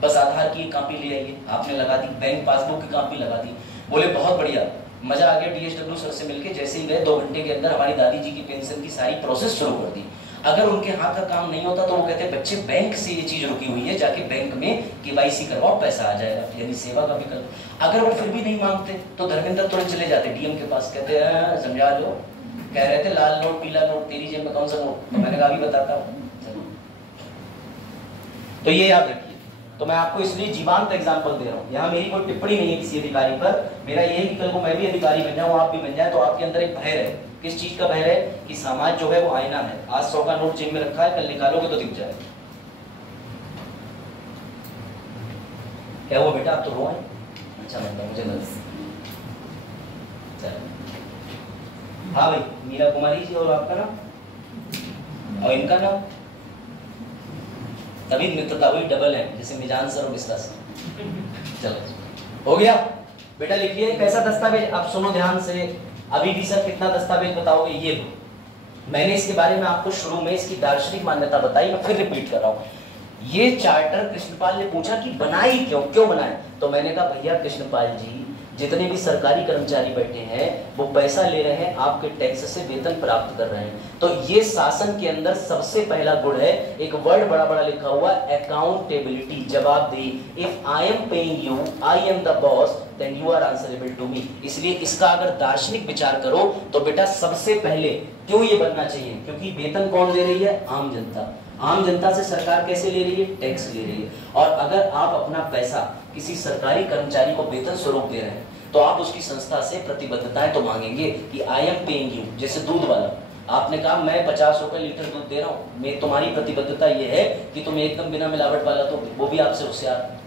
बस आधार की कॉपी ले आइए। आपने लगा दी, बैंक पासबुक की कॉपी लगा दी, बोले बहुत बढ़िया, मजा आ गया। डीएसडब्ल्यू सर से मिलके जैसे ही गए 2 घंटे के अंदर हमारी दादी जी की पेंशन की सारी प्रोसेस शुरू कर दी। अगर उनके हाथ का काम नहीं होता तो वो कहते बच्चे बैंक से ये चीज रुकी हुई है, जाके बैंक में केवाईसी करवाओ, पैसा आ जाएगा, यानी सेवा का विकल्प। अगर वो फिर भी नहीं मांगते तो धर्मेंद्र तुरंत चले जाते डीएम के पास, कहते समझा लो, कह रहे थे लाल नोट पीला नोट, तेरी जेब में कौन सा नोट, तो मैंने कहा अभी बताता हूँ। तो ये याद रखिए। तो मैं आपको इसलिए जीवांत एग्जांपल दे रहा हूँ, यहाँ मेरी कोई टिप्पणी नहीं है किसी अधिकारी पर, मेरा ये है कि कल को मैं भी अधिकारी बन जाऊँ, आप भी बन जाए, तो आपके अंदर एक भय रहे। किस चीज का भय है? कि समाज जो है वो आईना है। आज 100 का नोट जेब में रखा है, कल निकालोगे तो दिख जाए। क्या वो बेटा आप तो रो आए? अच्छा लगता मुझे लग। हाँ भाई, मीरा कुमारी जी, और आपका नाम और इनका नाम? तभी मित्रता हुई डबल है, जैसे मिजान सर और मिश्रा सर। चलो हो गया बेटा, लिखिए कैसा दस्तावेज। आप सुनो ध्यान से, अभी भी सर कितना दस्तावेज बताओगे? ये मैंने इसके बारे में आपको शुरू में इसकी दार्शनिक मान्यता बताई, मैं फिर रिपीट कर रहा हूँ। ये चार्टर कृष्णपाल ने पूछा कि बनाई क्यों बनाए, तो मैंने कहा भैया कृष्णपाल जी, जितने भी सरकारी कर्मचारी बैठे हैं वो पैसा ले रहे हैं, आपके टैक्स से वेतन प्राप्त कर रहे हैं, तो ये शासन के अंदर सबसे पहला गुण है, एक वर्ड बड़ा बड़ा लिखा हुआ अकाउंटेबिलिटी, जवाबदेही। If I am paying you, I am the boss, then you are answerable to me. इसलिए इसका अगर दार्शनिक विचार करो तो बेटा सबसे पहले क्यों ये बनना चाहिए? क्योंकि वेतन कौन ले रही है? आम जनता। आम जनता से सरकार कैसे ले रही है? टैक्स ले रही है। और अगर आप अपना पैसा किसी सरकारी कर्मचारी को वेतन स्वरूप दे रहे हैं तो आप उसकी संस्था से प्रतिबद्धताएं तो मांगेंगे कि आई एम पेइंग यू। जैसे दूध वाला, आपने कहा मैं 50 रुपए लीटर दूध दे रहा हूँ, मैं तुम्हारी प्रतिबद्धता ये है कि तुम एकदम बिना मिलावट वाला, तो वो भी आपसे होशियार,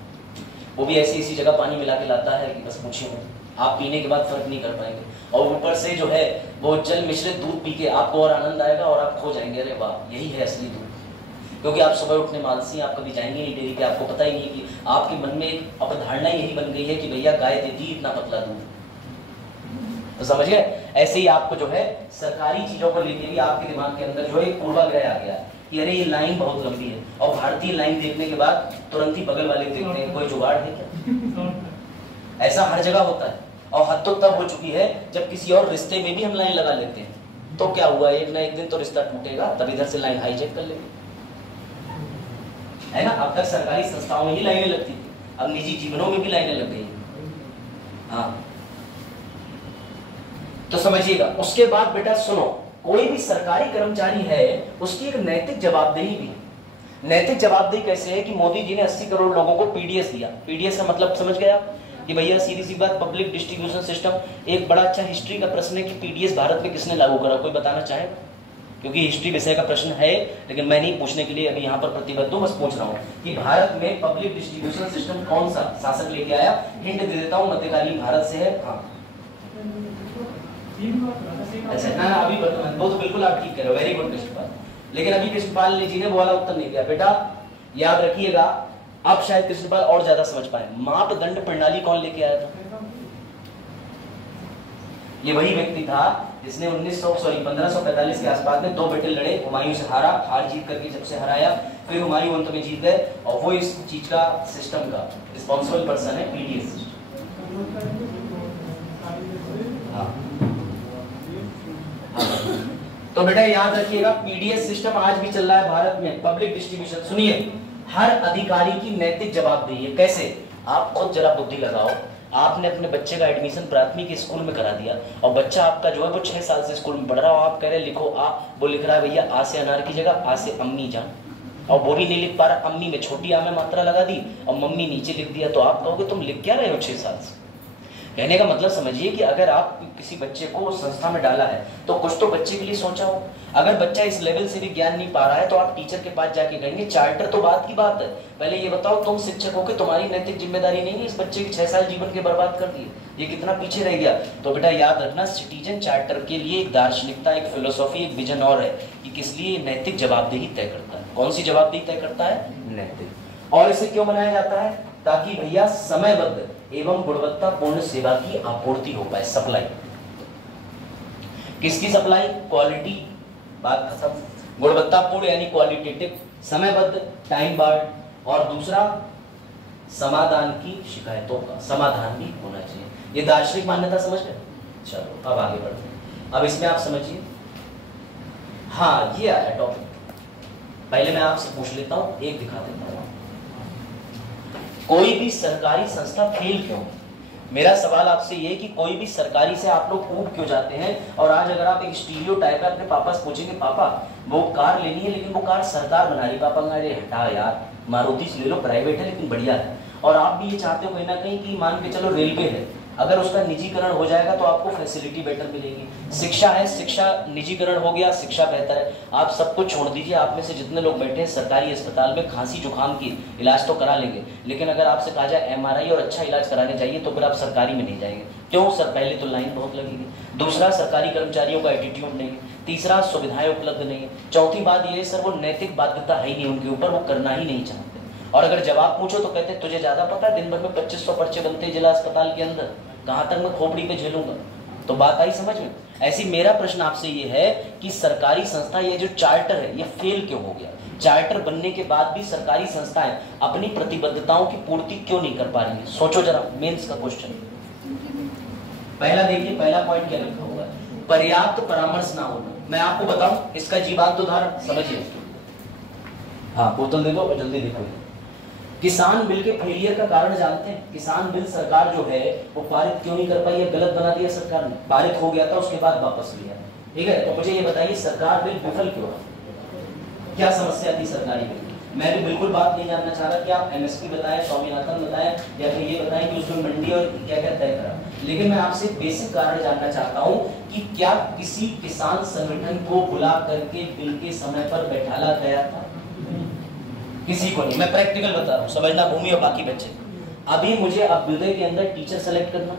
वो भी ऐसी ऐसी जगह पानी मिला के लाता है कि बस पूछिए मत, आप पीने के बाद फर्क नहीं कर पाएंगे। और ऊपर से जो है वो जल मिश्रित दूध पी के आपको और आनंद आएगा और आप खो जाएंगे, अरे वाह यही है असली दूध। क्योंकि आप सुबह उठने मानसी, आप कभी जाएंगे नहीं डेयरी पे, आपको पता ही नहीं कि आपके मन में एक अवधारणा यही बन गई है कि भैया गाय देती इतना पतला दूध। तो समझ गए? ऐसे ही आपको जो है सरकारी चीजों को लेके भी आपके दिमाग के अंदर जो है पूर्वाग्रह आ गया कि अरे ये लाइन बहुत लंबी है, और भारतीय लाइन देखने के बाद तुरंत ही बगल वाले देखते हैं कोई जुगाड़ है क्या? ऐसा हर जगह होता है। और हद तो तब हो चुकी है जब किसी और रिश्ते में भी हम लाइन लगा लेते हैं, तो क्या हुआ, एक ना एक दिन तो रिश्ता टूटेगा, तब इधर से लाइन हाईजैक कर लेंगे, है ना? अब तक सरकारी संस्थाओं में ही लाइनें लगती थी, अब निजी जीवनों में भी लाइनें लग गई। हाँ, तो समझिएगा। उसके बाद बेटा सुनो, कोई भी सरकारी कर्मचारी है उसकी एक नैतिक जवाबदेही भी है। नैतिक जवाबदेही कैसे है कि मोदी जी ने 80 करोड़ लोगों को पीडीएस दिया। पीडीएस का मतलब समझ गया कि भैया सीधी सी बात, पब्लिक डिस्ट्रीब्यूशन सिस्टम। एक बड़ा अच्छा हिस्ट्री का प्रश्न है कि पीडीएस भारत में किसने लागू करा, कोई बताना चाहे? क्योंकि हिस्ट्री विषय का प्रश्न है, लेकिन मैं नहीं पूछने के लिए अभी यहाँ पर प्रतिबद्ध हूँ, बस पूछ रहा हूँ कि भारत में पब्लिक डिस्ट्रीब्यूशन सिस्टम कौन सा शासक लेके आया? हिंट दे देता हूँ, मध्यकालीन भारत से है। हाँ अच्छा, ना अभी वर्तमान, वो तो बिल्कुल आप ठीक कह रहे हो, वेरी गुड कृष्णपाल, लेकिन अभी कृष्णपाल जी ने वो वाला उत्तर नहीं दिया। बेटा याद रखिएगा, अब शायद कृष्णपाल और ज्यादा समझ पाए। मापदंड प्रणाली कौन लेके आया था? ये वही व्यक्ति था जिसने 1545 के आसपास में 2 बेटे लड़े, हुमायूं से हारा, हार जीत करके जब से हराया, फिर हुमायूं अंत में जीत गए, और वो इस चीज का सिस्टम का रिस्पॉन्सिबल पर्सन है, पीडीएस सिस्टम। हाँ। तो बेटा याद रखिएगा, पीडीएस सिस्टम आज भी चल रहा है भारत में, पब्लिक डिस्ट्रीब्यूशन। सुनिए, हर अधिकारी की नैतिक जवाबदेही है। कैसे? आप खुद जरा बुद्धि लगाओ, आपने अपने बच्चे का एडमिशन प्राथमिक स्कूल में करा दिया, और बच्चा आपका जो है वो 6 साल से स्कूल में पढ़ रहा हो, आप कह रहे लिखो आ, वो लिख रहा है भैया आ से अनार की जगह आ से अम्मी जान, और वो भी नहीं लिख पा रहा, अम्मी में छोटी आ में मात्रा लगा दी और मम्मी नीचे लिख दिया, तो आप कहोगे तुम लिख क्या रहे हो 6 साल से? कहने का मतलब समझिए कि अगर आप किसी बच्चे को उस संस्था में डाला है तो कुछ तो बच्चे के लिए सोचा हो। अगर बच्चा इस लेवल से भी ज्ञान नहीं पा रहा है तो आप टीचर के पास जाके कहेंगे चार्टर तो बात की बात है, पहले ये बताओ तुम शिक्षक हो के तुम्हारी नैतिक जिम्मेदारी नहीं है इस बच्चे के 6 साल जीवन के बर्बाद कर दिए, ये कितना पीछे रह गया। तो बेटा याद रखना, सिटीजन चार्टर के लिए एक दार्शनिकता, एक फिलोसॉफी, एक विजन और है कि किस लिए नैतिक जवाबदेही तय करता है। कौन सी जवाबदेही तय करता है? नैतिक। और इसे क्यों बनाया जाता है? ताकि भैया समयबद्ध एवं गुणवत्तापूर्ण सेवा की आपूर्ति हो पाए। सप्लाई, किसकी सप्लाई? क्वालिटी, बात खत्म। गुणवत्तापूर्ण यानी क्वालिटेटिव, समयबद्ध, टाइम बार्ड, और दूसरा समाधान की शिकायतों का समाधान भी होना चाहिए। ये दार्शनिक मान्यता समझ गए? चलो अब आगे बढ़ते हैं। अब इसमें आप समझिए, हाँ ये आया टॉपिक। पहले मैं आपसे पूछ लेता हूं, एक दिखा देता हूं, कोई भी सरकारी संस्था फेल क्यों? मेरा सवाल आपसे ये कि कोई भी सरकारी से आप लोग ऊब क्यों जाते हैं? और आज अगर आप एक स्टीरियोटाइप है अपने पापा से पूछेंगे, पापा वो कार लेनी है लेकिन वो कार सरकार बना रही, पापा अरे हटा यार मारुति से ले लो, प्राइवेट है लेकिन बढ़िया है। और आप भी ये चाहते हो कहीं ना कहीं कि मान के चलो रेलवे है, अगर उसका निजीकरण हो जाएगा तो आपको फैसिलिटी बेटर मिलेगी। शिक्षा है, शिक्षा निजीकरण हो गया, शिक्षा बेहतर है। आप सब कुछ छोड़ दीजिए, आप में से जितने लोग बैठे हैं सरकारी अस्पताल में खांसी जुकाम की इलाज तो करा लेंगे, लेकिन अगर आपसे कहा जाए MRI और अच्छा इलाज कराने जाइए तो फिर आप सरकारी में नहीं जाएंगे। क्यों सर? पहले तो लाइन बहुत लगेगी, दूसरा सरकारी कर्मचारियों का एटीट्यूड नहीं, तीसरा सुविधाएं उपलब्ध नहीं, चौथी बात ये सर वो नैतिक बाध्यता है ही नहीं उनके ऊपर, वो करना ही नहीं चाहते। और अगर जवाब पूछो तो कहते तुझे ज्यादा पता है, दिन भर में 2500 पर्चे बनते हैं जिला अस्पताल के अंदर, कहां तक मैं खोपड़ी पे झेलूंगा? तो बात आई समझ में? ऐसी मेरा प्रश्न आपसे ये है कि सरकारी संस्था, ये जो चार्टर है ये फेल क्यों हो गया? चार्टर बनने के बाद भी सरकारी संस्थाएं अपनी प्रतिबद्धताओं की पूर्ति क्यों नहीं कर पा रही है? सोचो जरा, मेंस का क्वेश्चन। पहला देखिए, पहला पॉइंट क्या लिखा हुआ है? पर्याप्त परामर्श ना होना। मैं आपको बताऊं इसका जीवांत उदाहरण समझिए। हाँ बोतल दे दो और जल्दी देखो। किसान बिल के फेलियर का कारण जानते हैं? किसान बिल सरकार जो है वो पारित क्यों नहीं कर पाई है? गलत बना दिया सरकार ने, पारित हो गया था उसके बाद वापस लिया, ठीक है? तो मुझे ये बताइए सरकार बिल विफल क्यों है? क्या समस्या थी सरकारी बिल? मैं भी बिल्कुल बात नहीं जानना चाह रहा कि आप MSP बताएं, स्वामीनाथन बताएं, या फिर ये बताएं कि उसमें मंडी और क्या क्या तय करा, लेकिन मैं आपसे बेसिक कारण जानना चाहता हूं कि क्या किसी किसान संगठन को बुला करके बिल के समय पर बैठाला गया था? किसी को नहीं। मैं प्रैक्टिकल बता रहा हूँ, समझना भूमि और बाकी बच्चे। अभी मुझे अभ्युदय के अंदर टीचर सेलेक्ट करना,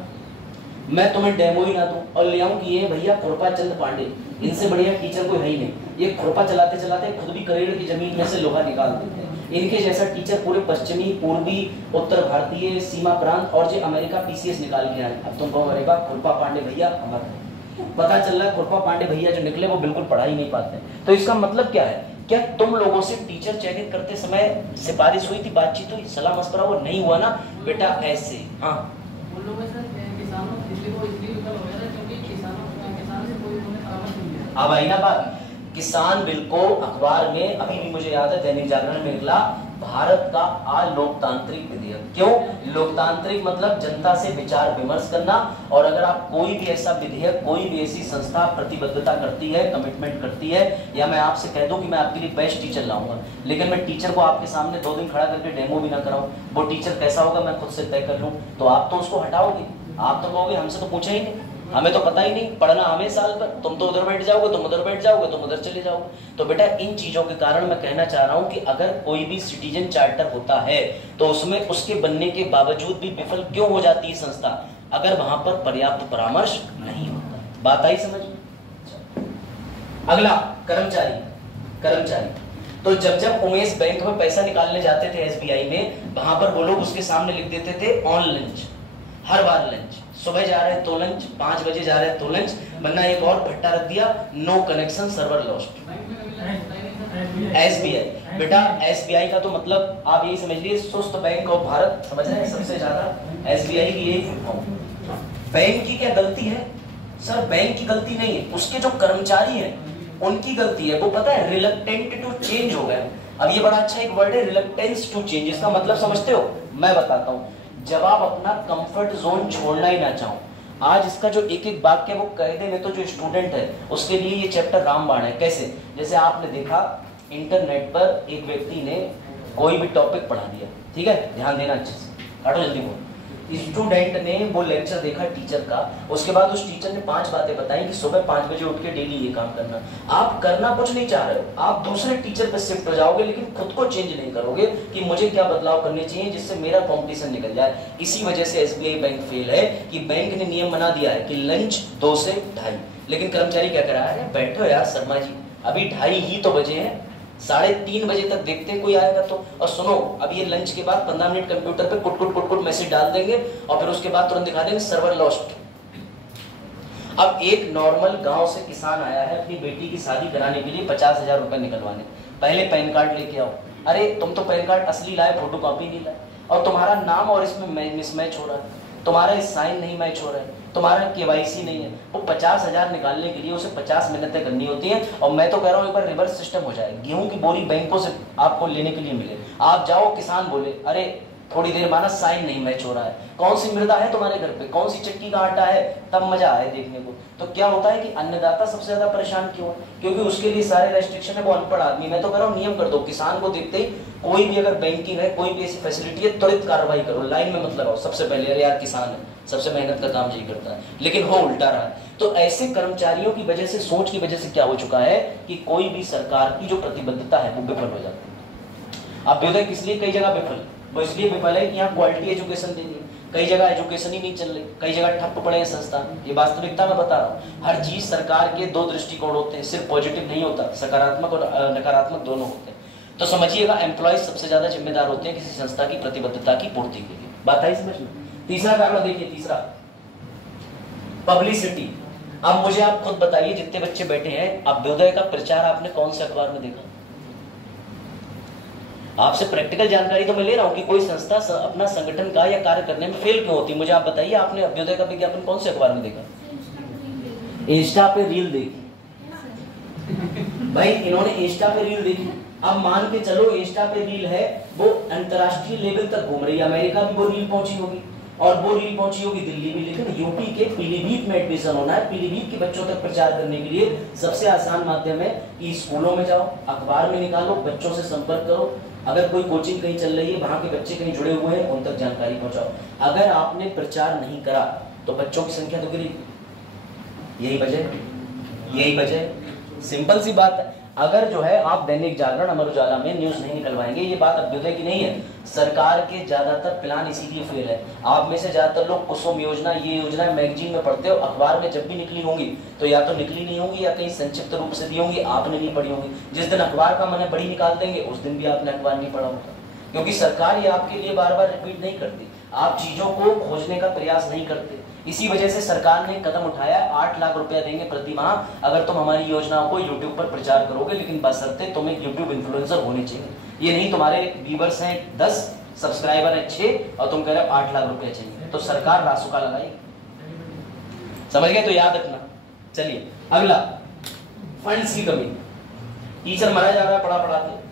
मैं तुम्हें डेमो ही ना दूं और ले आऊं कि ये भैया खुरपा चंद पांडे, इनसे बढ़िया टीचर कोई है ही नहीं, ये खुरपा चलाते चलाते खुद भी करेड़ की जमीन में से लोहा निकाल देते हैं, इनके जैसा टीचर पूरे पश्चिमी, पूर्वी, उत्तर भारतीय सीमा प्रांत और जो अमेरिका PCS निकाल के आए। अब तुम कहो अरे बा खुरपा पांडे भैया हमारे, पता चल रहा है खुरपा पांडे भैया जो निकले वो बिल्कुल पढ़ा ही नहीं पाते। तो इसका मतलब क्या है? क्या तुम लोगों से टीचर चयनित करते समय सिफारिश हुई थी, बातचीत हुई, सलाह मशवरा वो नहीं हुआ ना बेटा? ऐसे हाँ अब आई ना बात। किसान बिल को अखबार में अभी भी मुझे याद है दैनिक जागरण में निकला, भारत का अलोकतांत्रिक विधेयक। क्यों लोकतांत्रिक? मतलब जनता से विचार विमर्श करना, और अगर आप कोई भी ऐसा विधेयक, कोई भी ऐसी संस्था प्रतिबद्धता करती है, कमिटमेंट करती है, या मैं आपसे कह दूं कि मैं आपके लिए बेस्ट टीचर लाऊंगा, लेकिन मैं टीचर को आपके सामने 2 दिन खड़ा करके डेमो भी ना कराऊं, वो टीचर कैसा होगा मैं खुद से तय कर लूं, तो आप तो उसको हटाओगे। आप तो कहोगे हमसे तो पूछा ही नहीं, हमें तो पता ही नहीं, पढ़ना हमें साल पर, तुम तो उधर बैठ जाओगे, तुम उधर बैठ जाओगे, तुम उधर चले जाओगे। तो बेटा इन चीजों के कारण मैं कहना चाह रहा हूं कि अगर कोई भी सिटीजन चार्टर होता है तो उसमें उसके बनने के बावजूद भी विफल क्यों हो जाती है संस्था? अगर वहां पर पर्याप्त परामर्श नहीं होता। बात आई समझ? अगला कर्मचारी। कर्मचारी तो जब उमेश बैंक में पैसा निकालने जाते थे SBI में, वहां पर वो लोग उसके सामने लिख देते थे on lunch, her bar lunch, सुबह जा रहे तो लंच, 5 बजे जा रहे तो लंच, वरना एक और भट्टा रख दिया, no connection server lost. SBI बेटा, SBI का तो मतलब आप यही समझ लीजिए सुस्त बैंक ऑफ भारत, समझ रहे हैं? सबसे ज्यादा SBI की यही फुल फॉर्म। बैंक की क्या गलती है सर? बैंक की गलती नहीं है, उसके जो कर्मचारी हैं उनकी गलती है। वो पता है रिलक्टेंट टू चेंज हो गए। अब ये बड़ा अच्छा एक वर्ड है रिलक्टेंस टू चेंज, इसका मतलब समझते हो? मैं बताता हूँ। जब आप अपना कंफर्ट जोन छोड़ना ही ना चाहो, आज इसका जो एक एक वाक्य है वो कह दे में तो जो स्टूडेंट है उसके लिए ये चैप्टर रामबाण है। कैसे? जैसे आपने देखा इंटरनेट पर एक व्यक्ति ने कोई भी टॉपिक पढ़ा दिया, ठीक है, ध्यान देना अच्छे से, काटो जल्दी बोल। स्टूडेंट ने वो लेक्चर देखा टीचर का, उसके बाद उस टीचर ने 5 बातें बताई कि सुबह 5 बजे उठ के डेली ये काम करना। आप करना कुछ नहीं चाह रहे हो, आप दूसरे टीचर पे शिफ्ट हो जाओगे, लेकिन खुद को चेंज नहीं करोगे कि मुझे क्या बदलाव करने चाहिए जिससे मेरा कंपटीशन निकल जाए। इसी वजह से SBI बैंक फेल है कि बैंक ने नियम बना दिया है कि लंच 2 से 2:30, लेकिन कर्मचारी क्या करा है, बैठो यार शर्मा जी, अभी 2:30 ही तो बजे हैं, 3:30 बजे तक देखते हैं कोई आएगा तो। और सुनो, अब ये लंच के बाद 15 मिनट कंप्यूटर पे कुट मैसेज डाल देंगे और फिर उसके बाद तुरंत दिखा देंगे सर्वर लॉस्ट। अब एक नॉर्मल गांव से किसान आया है अपनी बेटी की शादी कराने के लिए 50,000 रुपए निकलवाने। पहले पैन कार्ड लेके आओ। अरे तुम तो पैन कार्ड असली लाए, फोटो कॉपी नहीं लाए, और तुम्हारा नाम और इसमें मिसमैच हो रहा है, तुम्हारा साइन नहीं मैच हो रहा है, तुम्हारा KYC नहीं है। वो 50,000 निकालने के लिए उसे 50 मिन्नतें करनी होती हैं। और मैं तो कह रहा हूँ एक बार रिवर्स सिस्टम हो जाए, गेहूं की बोरी बैंकों से आपको लेने के लिए मिले, आप जाओ, किसान बोले अरे थोड़ी देर माना साइन नहीं मैच हो रहा है, कौन सी मृदा है तुम्हारे घर पे, कौन सी चक्की का आटा है, तब मजा आए देखने को। तो क्या होता है कि अन्नदाता सबसे ज्यादा परेशान क्यों है, क्योंकि उसके लिए सारे रेस्ट्रिक्शन है, वो अनपढ़ आदमी। मैं तो कह रहा हूँ नियम कर दो, किसान को देखते ही कोई भी अगर बैंकिंग है, कोई भी ऐसी फैसिलिटी है, त्वरित कार्रवाई करो, लाइन में मत लगाओ सबसे पहले, अरे यार किसान है, सबसे मेहनत का काम यही करता है, लेकिन हो उल्टा रहा है। तो ऐसे कर्मचारियों की वजह से, सोच की वजह से क्या हो चुका है कि कोई भी सरकार की जो प्रतिबद्धता है वो विफल हो जाती है। अभ्युदय किस लिए कई जगह विफल, वो इसलिए विफल है कि यहाँ क्वालिटी एजुकेशन देनी है, कई जगह एजुकेशन ही नहीं चल रही, कई जगह ठप पड़े हैं संस्थान। ये वास्तविकता में बता रहा हूँ। हर चीज सरकार के 2 दृष्टिकोण होते हैं, सिर्फ पॉजिटिव नहीं होता, सकारात्मक और नकारात्मक दोनों होते हैं। तो समझिएगा, एम्प्लॉय सबसे ज्यादा जिम्मेदार होते हैं किसी संस्था की प्रतिबद्धता की पूर्ति के लिए। बात आई समझ में? तीसरा कारण देखिए, तीसरा पब्लिसिटी। अब मुझे आप खुद बताइए, जितने बच्चे बैठे हैं, अभ्युदय का प्रचार आपने कौन से अखबार में देखा? आपसे प्रैक्टिकल जानकारी तो मैं ले रहा हूं कि कोई संस्था अपना संगठन का या कार्य करने में फेल क्यों होती। मुझे आप बताइए, आपने अभ्युदय का विज्ञापन कौन से अखबार में देखा? इंस्टा पे रील देखी भाई, इन्होंने इंस्टा पे रील देखी। अब मान के चलो इंस्टा पे रील है, वो अंतरराष्ट्रीय लेवल तक घूम रही है, अमेरिका भी वो रील पहुंची होगी, और वो रील पहुंची होगी दिल्ली भी। लेकिन यूपी के पीलीभीत में एडमिशन होना है, पीलीभीत के बच्चों तक प्रचार करने के लिए सबसे आसान माध्यम है कि स्कूलों में जाओ, अखबार में निकालो, बच्चों से संपर्क करो। अगर कोई कोचिंग कहीं चल रही है, वहां के बच्चे कहीं जुड़े हुए हैं, उन तक जानकारी पहुंचाओ। अगर आपने प्रचार नहीं करा तो बच्चों की संख्या तो गिरी। यही वजह, सिंपल सी बात है। अगर जो है आप दैनिक जागरण, अमर उजाला में न्यूज नहीं निकलवाएंगे, ये बात अभ्युदय की नहीं है, सरकार के ज्यादातर प्लान इसीलिए फेल है। आप में से ज्यादातर लोग कुसुम योजना, ये योजना मैगजीन में पढ़ते हो, अखबार में जब भी निकली होंगी तो या तो निकली नहीं होंगी या कहीं संक्षिप्त रूप से दी होंगी, आपने नहीं पढ़ी होंगी। जिस दिन अखबार का मन है बड़ी निकाल देंगे, उस दिन भी आपने अखबार नहीं पढ़ा होगा, क्योंकि सरकार ये आपके लिए बार बार रिपीट नहीं करती, आप चीजों को खोजने का प्रयास नहीं करते। इसी वजह से सरकार ने कदम उठाया, 8 लाख रुपया देंगे प्रति माह अगर तुम हमारी योजनाओं को यूट्यूब पर प्रचार करोगे, लेकिन बशर्ते तुम एक यूट्यूब इन्फ्लुएंसर होने चाहिए। ये नहीं तुम्हारे व्यूअर्स हैं 10, सब्सक्राइबर है 6 और तुम कह रहे हो 8 लाख रुपया चाहिए, तो सरकार रासुका लगाई। समझ गए? तो याद रखना। चलिए अगला, फंड्स की कमी। टीचर मारा जा रहा है पढ़ाते,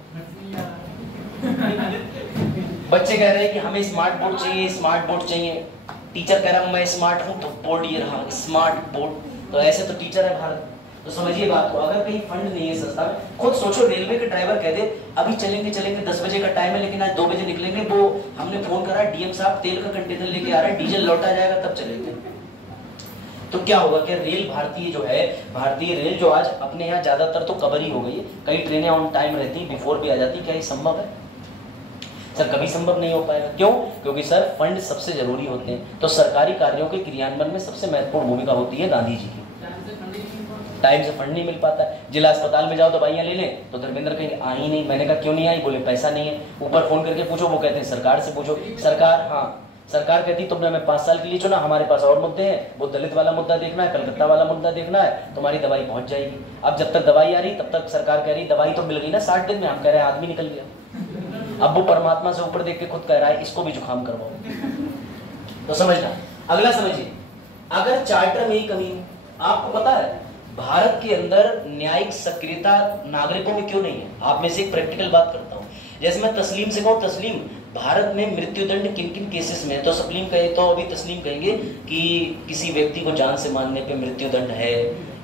बच्चे कह रहे हैं कि हमें स्मार्ट बोर्ड चाहिए, स्मार्ट बोर्ड चाहिए। टीचर कह रहा मैं स्मार्ट हूं, तो बोर्ड ये रहा स्मार्ट बोर्ड। तो ऐसे तो टीचर है भारत। तो समझिए बात को, अगर कहीं फंड नहीं है संस्था में, खुद सोचो, रेलवे के ड्राइवर कह दे अभी चलेंगे 10 बजे का टाइम है, लेकिन आज 2 बजे निकलेंगे, वो हमने फोन करा डीएम साहब तेल का कंटेनर लेके आ रहे हैं, डीजल लौटा जाएगा तब चलेंगे। तो क्या होगा कि रेल, भारतीय रेल जो आज अपने यहाँ ज्यादातर तो कवर ही हो गई है, कई ट्रेनें ऑन टाइम रहती, बिफोर भी आ जाती। क्या ये संभव है? सर कभी संभव नहीं हो पाएगा। क्यों? क्योंकि सर फंड सबसे जरूरी होते हैं। तो सरकारी कार्यों के क्रियान्वयन में सबसे महत्वपूर्ण भूमिका होती है गांधी जी की। टाइम से फंड नहीं मिल पाता है। जिला अस्पताल में जाओ दवाइयां ले लें तो धर्मेंद्र कहीं आ ही नहीं। मैंने कहा क्यों नहीं आई? बोले पैसा नहीं है। ऊपर फोन करके पूछो, वो कहते हैं सरकार से पूछो। सरकार कहती तुमने हमें 5 साल के लिए चुना, हमारे पास और मुद्दे हैं, वो दलित वाला मुद्दा देखना है, कलकत्ता वाला मुद्दा देखना है, तुम्हारी दवाई पहुंच जाएगी। अब जब तक दवाई आ रही तब तक सरकार कह रही दवाई तो मिल गई ना 60 दिन में, हम कह रहे हैं आदमी निकल गया। अब वो परमात्मा से ऊपर देख के खुद कह रहा है इसको भी जुकाम करवाओ। तो समझना। अगला समझिए, अगर चार्टर में ही कमी है, आपको पता है भारत के अंदर न्यायिक सक्रियता नागरिकों में क्यों नहीं है? आप में से एक प्रैक्टिकल बात करता हूं। जैसे मैं तस्लीम से कहूं, तस्लीम भारत में मृत्युदंड किन किन केसेस में है? तो तस्लीम कहे तो अभी तस्लीम कहेंगे कि किसी व्यक्ति को जान से मारने पे मृत्युदंड है।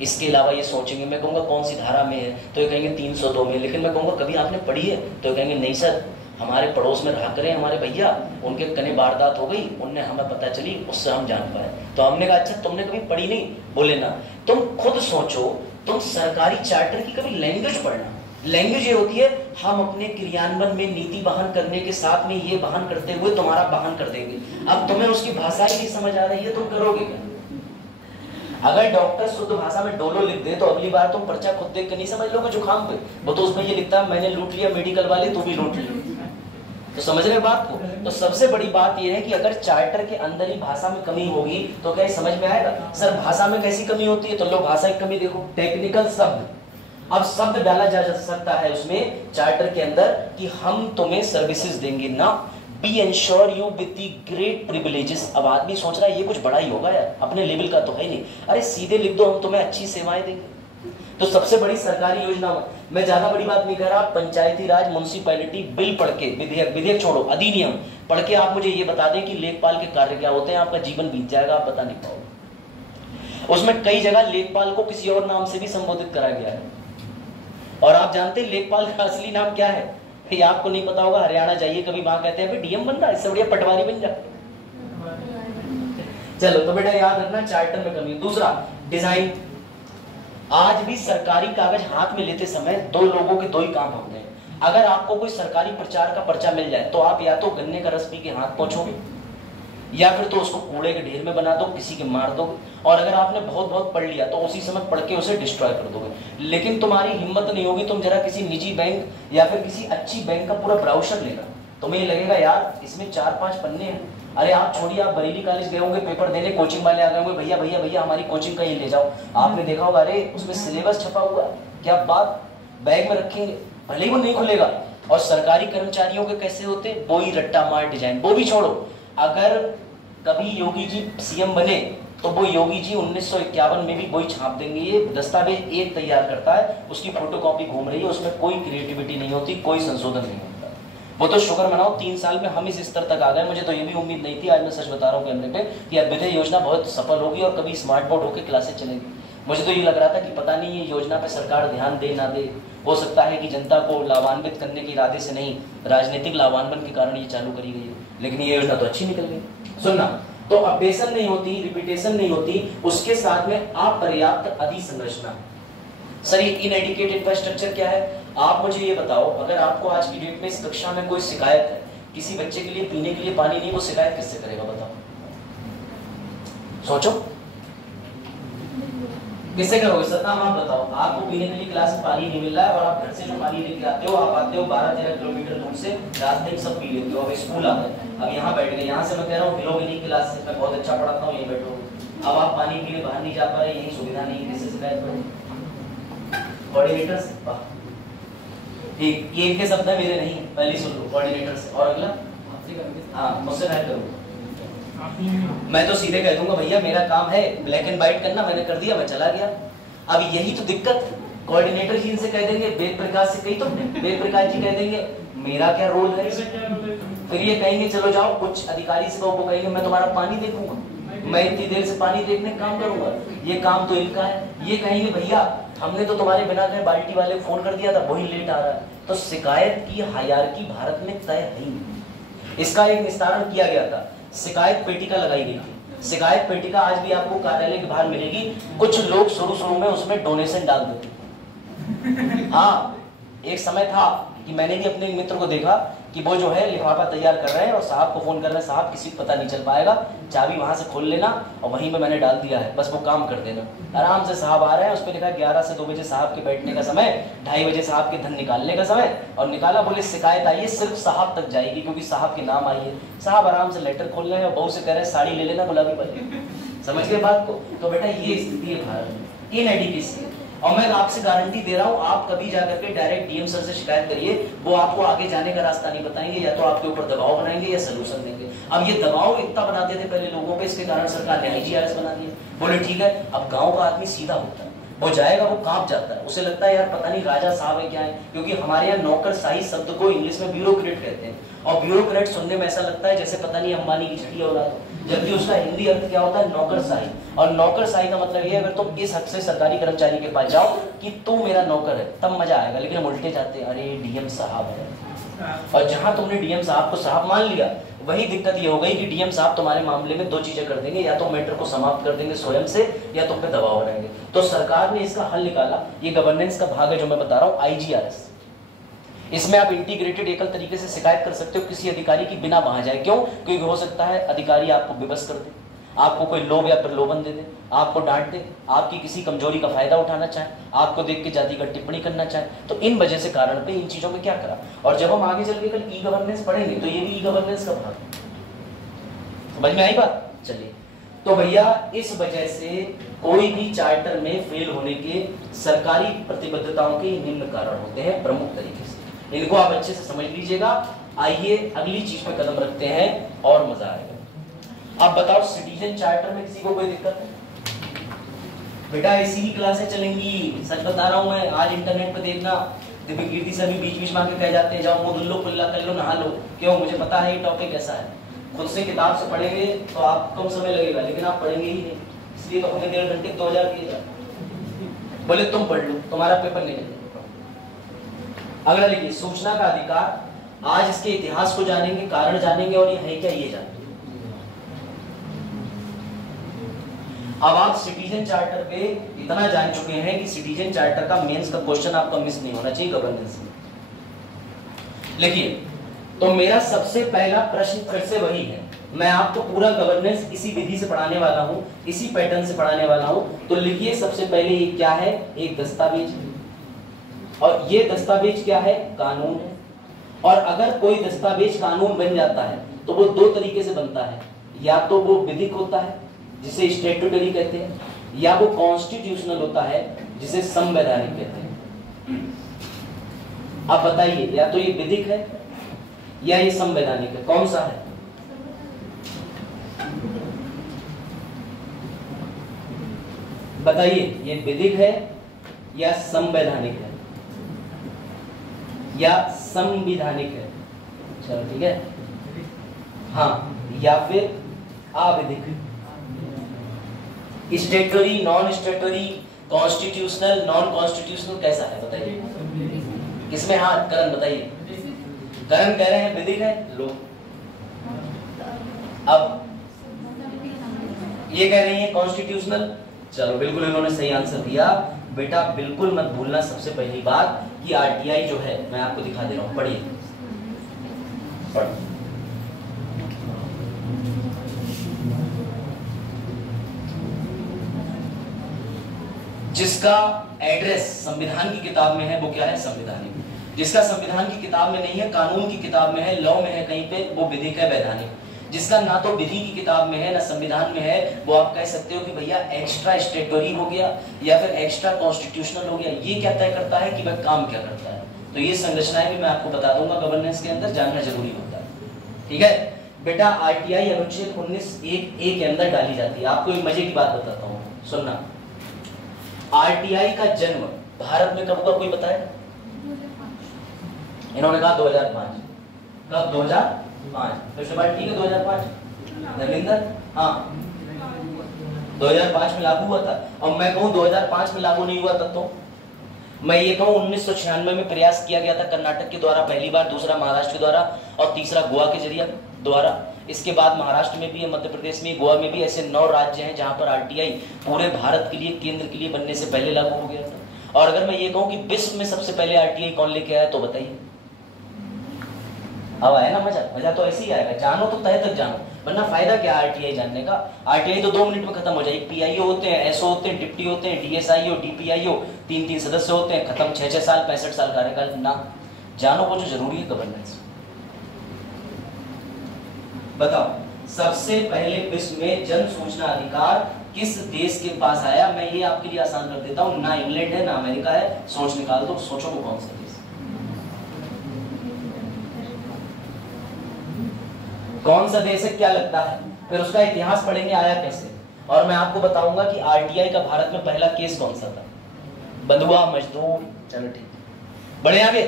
इसके अलावा ये सोचेंगे, मैं कहूँगा कौन सी धारा में है, तो ये कहेंगे 302 में। लेकिन मैं कहूँगा कभी आपने पढ़ी है? तो ये कहेंगे नहीं सर, हमारे पड़ोस में रहा करें हमारे भैया, उनके कने वारदात हो गई, उनने हमें पता चली, उससे हम जान पाए। तो हमने कहा अच्छा तुमने कभी पढ़ी नहीं? बोले ना। तुम खुद सोचो, तुम सरकारी चार्टर की कभी लैंग्वेज पढ़ना। लैंग्वेज ये होती है हम अपने क्रियान्वयन में नीति बहन करने के साथ में ये बहन करते हुए तुम्हारा बहन कर देंगे। अब तुम्हें उसकी भाषा ही नहीं समझ आ रही है, तुम करोगे क्या? अगर डॉक्टर शुद्ध भाषा में डोलो लिख दे तो अगली बार तुम पर्चा खुद देख कर नहीं समझ लोगे जुकाम पे, वो तो उसमें ये लिखता है मैंने लूट लिया मेडिकल वाले, तू भी लूट लिया। तो समझ रहे बात को? तो सबसे बड़ी बात यह है कि अगर चार्टर के अंदर ही भाषा में कमी होगी तो क्या समझ में आएगा? सर भाषा में कैसी कमी होती है? तो लो भाषा की कमी देखो, टेक्निकल शब्द। अब शब्द डाला जा सकता है उसमें चार्टर के अंदर कि हम तुम्हें सर्विसेज देंगे ना, be ensure you with the great privileges. अब आदमी सोच रहा है ये कुछ बड़ा ही होगा यार, अपने लेवल का तो है नहीं। अरे सीधे लिख दो हम तुम्हें अच्छी सेवाएं देंगे। तो सबसे बड़ी सरकारी योजना, मैं ज्यादा बड़ी बात नहीं कर रहा, पंचायती राज म्युनिसिपैलिटी बिल पढ़ के, विधेयक छोड़ो, अधिनियम पढ़ के आप मुझे ये बता दें कि लेखपाल के कार्य क्या होते हैं, आपका जीवन बीत जाएगा, आप बता नहीं पाओगे। उसमें कई जगह लेखपाल को किसी और नाम से भी संबोधित करा गया है। और आप जानते हैं लेखपाल का असली नाम क्या है? ये आपको नहीं पता होगा, हरियाणा जाइए कभी, वहां कहते हैं डीएम बन रहा है, इससे बढ़िया पटवारी बन जा। चलो तो बेटा याद रखना चार्टर में कमी। दूसरा डिजाइन। आज भी सरकारी कागज हाथ में लेते समय दो लोगों के दो ही काम होते हैं। अगर आपको कोई सरकारी प्रचार का पर्चा मिल जाए तो आप या तो गन्ने का रस पी के हाथ पहुंचोगे, या फिर तो उसको कूड़े के ढेर में बना दो, किसी के मार दोगे, और अगर आपने बहुत बहुत पढ़ लिया तो उसी समय पढ़ के उसे डिस्ट्रॉय कर दोगे। लेकिन तुम्हारी हिम्मत नहीं होगी, तुम जरा किसी निजी बैंक या फिर किसी अच्छी बैंक का पूरा ब्राउचर लेना, तुम्हें लगेगा यार इसमें 4-5 पन्ने हैं। अरे आप छोड़िए, आप बरेली कॉलेज गए होंगे पेपर देने, कोचिंग वाले आ गए होंगे, भैया भैया भैया हमारी कोचिंग का ये ले जाओ। आपने देखा होगा अरे उसमें सिलेबस छपा हुआ है, क्या बात, बैग में रखेंगे, भले ही वो नहीं खुलेगा। और सरकारी कर्मचारियों के कैसे होते, वो ही रट्टा मार डिजाइन। वो भी छोड़ो, अगर कभी योगी जी सीएम बने तो वो योगी जी 1951 में भी वही छाप देंगे। ये दस्तावेज एक तैयार करता है, उसकी फोटोकॉपी घूम रही है, उसमें कोई क्रिएटिविटी नहीं होती, कोई संशोधन नहीं होता। वो तो शुक्र मनाओ 3 साल में हम इस स्तर तक आ गए। मुझे तो ये भी उम्मीद नहीं थी, आज मैं सच बता रहा हूँ कैमरे पे, कि अभ्युदय योजना बहुत सफल होगी और कभी स्मार्ट बोर्ड होकर क्लासेस चलेगी। मुझे तो ये लग रहा था कि पता नहीं ये योजना पे सरकार ध्यान दे ना दे, हो सकता है कि जनता को लाभान्वित करने के इरादे से नहीं, राजनीतिक लाभान्वन के कारण ये चालू करी गई है, लेकिन ये योजना तो अच्छी निकल गई। सुनना, तो अपडेशन नहीं होती, रिपीटेशन नहीं होती, उसके साथ में अपर्याप्त अधिसंरचना। सर ये इनएडिक्वेट इंफ्रास्ट्रक्चर क्या है? आप मुझे ये बताओ, अगर आपको आज की डेट में इस कक्षा में कोई शिकायत है, किसी बच्चे के लिए पीने के लिए पानी नहीं, वो शिकायत किससे करेगा बताओ? सोचो किससे करोगे? सत्ताम आप बताओ, आपको पीने के लिए क्लास में पानी नहीं मिल रहा है और आप घर से जो पानी लेके आते हो, आप आते हो 12-13 किलोमीटर दूर से, रास्ते में सब पी लेते हो। अब स्कूल आ गए, अब यहाँ बैठ गए, यहाँ से मैं कह रहा हूँ हिलोगे नहीं क्लास से, मैं बहुत अच्छा पढ़ाता हूँ, यहीं बैठो। अब आप पानी पीने बाहर नहीं जा पा रहे, यही सुविधा नहीं है, किससे शिकायत करो? कोऑर्डिनेटर से। ठीक, ये इनके शब्द है, मेरे नहीं, पहले सुन लो, कोऑर्डिनेटर से। और अगला, हाँ मुझसे बात करो। मैं तो सीधे कह दूंगा भैया मेरा काम है ब्लैक एंड व्हाइट करना, मैंने कर दिया, मैं चला गया। अब यही तो दिक्कत, कोऑर्डिनेटर जी इनसे कह देंगे, वेद प्रकाश से कही तो वेद प्रकाश जी कह देंगे मेरा क्या रोल है, फिर ये कहेंगे चलो जाओ कुछ अधिकारी से, वो कहेंगे मैं तुम्हारा पानी देखूंगा, मैं इतनी देर से पानी देखने का काम करूंगा, ये काम तो इनका है। ये कहेंगे भैया हमने तो तुम्हारे बिना कहे बाल्टी वाले फोन कर दिया था, वही लेट आ रहा है। तो शिकायत की हायरार्की भारत में तय है ही नहीं। इसका एक निस्तारण किया गया था, शिकायत पेटिका लगाई गई थी। शिकायत पेटिका आज भी आपको कार्यालय के बाहर मिलेगी। कुछ लोग शुरू में उसमें डोनेशन डाल देते। हाँ, एक समय था कि मैंने भी अपने मित्र को देखा कि वो जो है लिफाफा तैयार कर रहे हैं और साहब को फोन कर रहे हैं, साहब किसी को पता नहीं चल पाएगा, चाबी वहां से खोल लेना और वहीं पे मैंने डाल दिया है, बस वो काम कर देना। आराम से साहब आ रहे हैं, उस पर लिखा 11 से 2 बजे साहब के बैठने का समय, 2:30 बजे साहब के धन निकालने का समय, और निकाला, बोले शिकायत आई है सिर्फ साहब तक जाएगी क्योंकि साहब के नाम आई है। साहब आराम से लेटर खोल रहे हैं और बहू से कह रहे हैं साड़ी ले लेना गुलाबी वाली। समझ गए बात को? तो बेटा ये स्थिति है भारत में, इनएडिक्वेसी। और मैं आपसे गारंटी दे रहा हूं, आप कभी जाकर के डायरेक्ट डीएम सर से शिकायत करिए, वो आपको आगे जाने का रास्ता नहीं बताएंगे, या तो आपके ऊपर दबाव बनाएंगे या सलूशन देंगे। अब ये दबाव इतना बनाते थे पहले लोगों पे, इसके कारण सरकार ने IGRS बना दिया। बोले ठीक है, अब गांव का आदमी सीधा होता है, वो जाएगा, वो कांप जाता है, उसे लगता है यार पता नहीं राजा साहब है क्या है, क्योंकि हमारे यहाँ नौकरशाही शब्द को इंग्लिश में ब्यूरोक्रेट कहते हैं, और ब्यूरोक्रेट सुनने में ऐसा लगता है जैसे पता नहीं अंबानी की छठी औलाद हो, जबकि उसका हिंदी अर्थ क्या होता है? नौकरशाही। और नौकरशाही का मतलब ये है अगर तुम इस हक से सरकारी कर्मचारी के पास जाओ कि तू मेरा नौकर है, तब मजा आएगा, लेकिन हम उल्टे जाते हैं, अरे डीएम साहब है, और जहां तुमने डीएम साहब को साहब मान लिया, वही दिक्कत ये हो गई कि डीएम साहब तुम्हारे मामले में दो चीजें कर देंगे, या तो मैटर को समाप्त कर देंगे स्वयं से, या तुम पे दबाव बनाएंगे। तो सरकार ने इसका हल निकाला, ये गवर्नेंस का भाग है जो मैं बता रहा हूँ, आईजीआरएस। इसमें आप इंटीग्रेटेड एकल तरीके से शिकायत कर सकते हो किसी अधिकारी की बिना वहां जाए। क्यों? क्योंकि हो सकता है अधिकारी आपको विवश कर दे, आपको कोई लोभ या प्रलोभन दे दे, आपको डांट दे, आपकी किसी कमजोरी का फायदा उठाना चाहे, आपको देख के जातिगत टिप्पणी करना चाहे। तो इन वजह से कारण पे इन चीजों में क्या करा। और जब हम आगे चल के कल ई गवर्नेंस पढ़ेंगे तो ये भी ई गवर्नेंस का भाग है। समझ में आई बात? चलिए, तो भैया इस वजह से कोई भी चार्टर में फेल होने के सरकारी प्रतिबद्धताओं के निम्न कारण होते हैं प्रमुख तरीके से। इनको आप अच्छे से समझ लीजिएगा। आइए अगली चीज पे कदम रखते हैं और मजा आएगा। अब बताओ, सिटीजन चार्टर में किसी को कोई दिक्कत है? बेटा ऐसी ही क्लासें चलेंगी, सच बता रहा हूं मैं। आज इंटरनेट पे देखना, दिव्य कीर्ति से भी बीच बीच में आके कह जाते हैं जाओ मुंह धुल लो, कुल्ला कर लो, नहा लो। क्यों? मुझे पता है ये टॉपिक ऐसा है। खुद से किताब से पढ़ेंगे तो आप कम समय लगेगा, लेकिन आप पढ़ेंगे ही नहीं, इसलिए तो हमें 1.5 घंटे 2000 दिए जाते। बोले तुम पढ़ लो, तुम्हारा पेपर नहीं लगेगा। अगला लिखिए, सूचना का अधिकार। आज इसके इतिहास को जानेंगे, कारण जानेंगे और ये है क्या ये जानेंगे। अब आप सिटीजन चार्टर पे इतना जान चुके हैं कि सिटीजन चार्टर का मेंस का क्वेश्चन आपका मिस नहीं होना चाहिए गवर्नेंस में। लिखिए, तो मेरा सबसे पहला प्रश्न फिर से वही है। मैं आपको पूरा गवर्नेंस इसी विधि से पढ़ाने वाला हूं, इसी पैटर्न से पढ़ाने वाला हूं। तो लिखिए, सबसे पहले ये क्या है? एक दस्तावेज, और ये दस्तावेज क्या है? कानून है। और अगर कोई दस्तावेज कानून बन जाता है तो वो दो तरीके से बनता है, या तो वो विधिक होता है जिसे स्टैट्यूटरी कहते हैं, या वो कॉन्स्टिट्यूशनल होता है जिसे संवैधानिक कहते हैं। अब बताइए, या तो ये विधिक है या ये संवैधानिक है, कौन सा है? बताइए, ये विधिक है या संवैधानिक है या संविधानिक है? चलो ठीक है, हाँ, या फिर अविधिक। Statutory, non statutory, constitutional, non constitutional, कैसा है बताइए? किसमें हाथ? करण बताइए। करण कह रहे हैं विधिक है, लो। अब ये कह रही है कॉन्स्टिट्यूशनल। चलो, बिल्कुल इन्होंने सही आंसर दिया। बेटा बिल्कुल मत भूलना सबसे पहली बात कि आरटीआई जो है, मैं आपको दिखा दे रहा हूं, पढ़िए। जिसका एड्रेस संविधान की किताब में है वो क्या है? संवैधानिक। जिसका संविधान की किताब में नहीं है, कानून की किताब में है, लॉ में है कहीं पे, वो विधिक है, वैधानिक। जिसका ना तो विधि की किताब में है ना संविधान में है, वो आप कह सकते हो कि भैया एक्स्ट्रा स्टैट्यूटरी हो गया या फिर एक्स्ट्रा कॉन्स्टिट्यूशनल हो गया। ये क्या तय करता है कि वह काम क्या करता है? तो ये संरचनाएं भी मैं आपको बता दूंगा, गवर्नेंस के अंदर जानना जरूरी होता है। ठीक है बेटा, आरटीआई अनुच्छेद 19(1)(a) के अंदर डाली जाती है। आपको एक मजे की बात बताता हूँ, सुनना। आरटीआई का जन्म भारत में कब हुआ, कोई बताए? इन्होंने कहा 2005। कब? 2005। तो बात ठीक है, 2005। धर्मेंद्र, हाँ 2005 में लागू हुआ था। और मैं कहूँ 2005 में लागू नहीं हुआ था, तो मैं ये कहूँ 1996 में प्रयास किया गया था कर्नाटक के द्वारा पहली बार, दूसरा महाराष्ट्र के द्वारा और तीसरा गोवा के जरिए द्वारा। इसके बाद महाराष्ट्र में भी है, मध्य प्रदेश में, गोवा में भी। ऐसे 9 राज्य हैं जहां पर आरटीआई पूरे भारत के लिए, केंद्र के लिए बनने से पहले लागू हो गया था। और अगर मैं ये कहूं कि विश्व में सबसे पहले आरटीआई कौन लेके आया, तो बताइए। अब आया ना मजा? मजा तो ऐसे ही आएगा, जानो तो तह तक जानो, वरना फायदा क्या आरटीआई जानने का? आरटीआई तो 2 मिनट में खत्म हो जाए। पीआईओ होते हैं, एसओ होते हैं, डिप्टी होते हैं, डीएसआईओ, डीपीआईओ, 3-3 सदस्य होते हैं, खत्म। 6-6 साल, 65 साल कार्यकाल। ना जानो वो जो जरूरी है गवर्नेंस। बताओ, सबसे पहले विश्व में जन सूचना अधिकार किस देश के पास आया? मैं ये आपके लिए आसान कर देता हूं, ना इंग्लैंड है ना अमेरिका है। सोच निकाल दो, सोचो वो कौन सा देश? कौन सा देश है, क्या लगता है? फिर उसका इतिहास पढ़ेंगे, आया कैसे। और मैं आपको बताऊंगा कि आरटीआई का भारत में पहला केस कौन सा था। बंधुआ मजदूर। चलो ठीक, बढ़े आगे।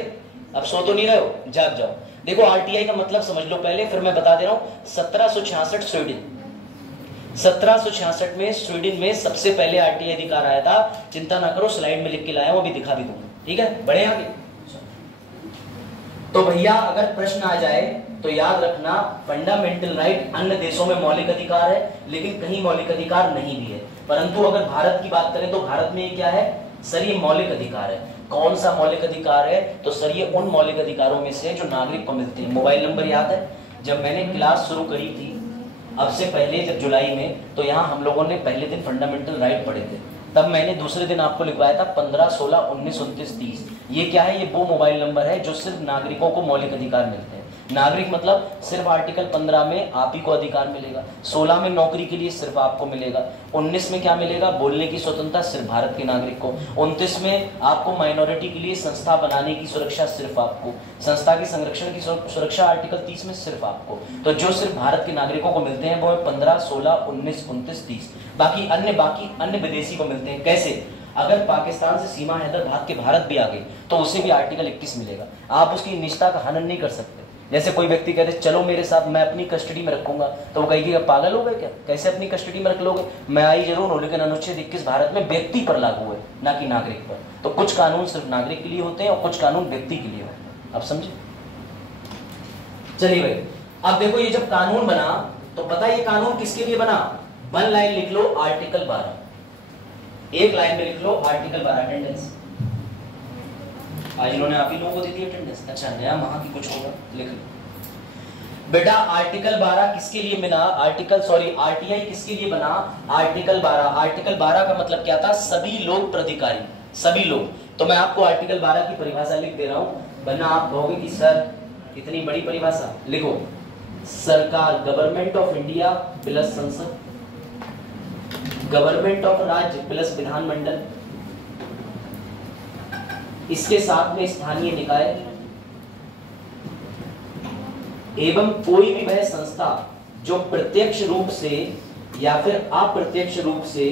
अब सो तो नहीं रहे हो, जाग जाओ। देखो आरटीआई का मतलब समझ लो पहले, फिर मैं बता दे रहा हूं। 1766 स्वीडन, 1766 में स्वीडन में सबसे पहले आरटीआई अधिकार आया था। चिंता ना करो, स्लाइड में लिख के लाया हूं, अभी दिखा भी दूंगा। ठीक है, बढ़े आगे। तो भैया अगर प्रश्न आ जाए तो याद रखना फंडामेंटल राइट अन्य देशों में मौलिक अधिकार है, लेकिन कहीं मौलिक अधिकार नहीं भी है। परंतु अगर भारत की बात करें तो भारत में ये क्या है सर, ये मौलिक अधिकार है। कौन सा मौलिक अधिकार है? तो सर ये उन मौलिक अधिकारों में से जो नागरिक को मिलते हैं। मोबाइल नंबर याद है? जब मैंने क्लास शुरू करी थी अब से पहले, जब जुलाई में, तो यहाँ हम लोगों ने पहले दिन फंडामेंटल राइट पढ़े थे। तब मैंने दूसरे दिन आपको लिखवाया था 15, 16, 19, 29, 30। ये क्या है? ये वो मोबाइल नंबर है जो सिर्फ नागरिकों को मौलिक अधिकार मिलते हैं। नागरिक मतलब सिर्फ आर्टिकल 15 में आप ही को अधिकार मिलेगा, 16 में नौकरी के लिए सिर्फ आपको मिलेगा, 19 में क्या मिलेगा? बोलने की स्वतंत्रता सिर्फ भारत के नागरिक को, 29 में आपको माइनॉरिटी के लिए संस्था बनाने की सुरक्षा सिर्फ आपको, संस्था के संरक्षण की सुरक्षा आर्टिकल 30 में सिर्फ आपको। तो जो सिर्फ भारत के नागरिकों को मिलते हैं वो है 15, 16, 19, 29, 30। बाकी अन्य विदेशी को मिलते हैं। कैसे? अगर पाकिस्तान से सीमा हैदर भाग के भारत भी आ गए तो उसे भी आर्टिकल 21 मिलेगा। आप उसकी निजता का हनन नहीं कर सकते। जैसे कोई व्यक्ति कहते चलो मेरे साथ, मैं अपनी कस्टडी में रखूंगा, तो वो कहेगी पागल हो गए क्या? कैसे अपनी कस्टडी में रख लोगे? मैं आई जरूर हूं, लेकिन अनुच्छेद 21 भारत में व्यक्ति पर लागू है, ना कि नागरिक पर। तो कुछ कानून सिर्फ नागरिक के लिए होते हैं और कुछ कानून व्यक्ति के लिए होते हैं। आप समझे? चलिए भाई, अब देखो ये जब कानून बना तो पता है ये कानून किसके लिए बना? 1 लाइन लिख लो आर्टिकल 12, एक लाइन में लिख लो आर्टिकल 12। अटेंडेंस आज इन्होंने आप ही लोगों को दी थी अटेंडेंस। अच्छा, नया वहां की कुछ होगा, लिख लो बेटा। आर्टिकल 12 किसके लिए बना? आरटीआई किसके लिए बना? आर्टिकल 12। आर्टिकल 12 का मतलब क्या था? सभी लोग प्राधिकारी, सभी लोग। तो मैं आपको आर्टिकल 12 की परिभाषा लिख दे रहा हूं, वरना आप कहोगे कि सर इतनी बड़ी परिभाषा। लिखो, सरकार, गवर्नमेंट ऑफ इंडिया प्लस संसद, गवर्नमेंट ऑफ राज्य प्लस विधानमंडल, इसके साथ में स्थानीय निकाय एवं कोई भी वह संस्था जो प्रत्यक्ष रूप से या फिर अप्रत्यक्ष रूप से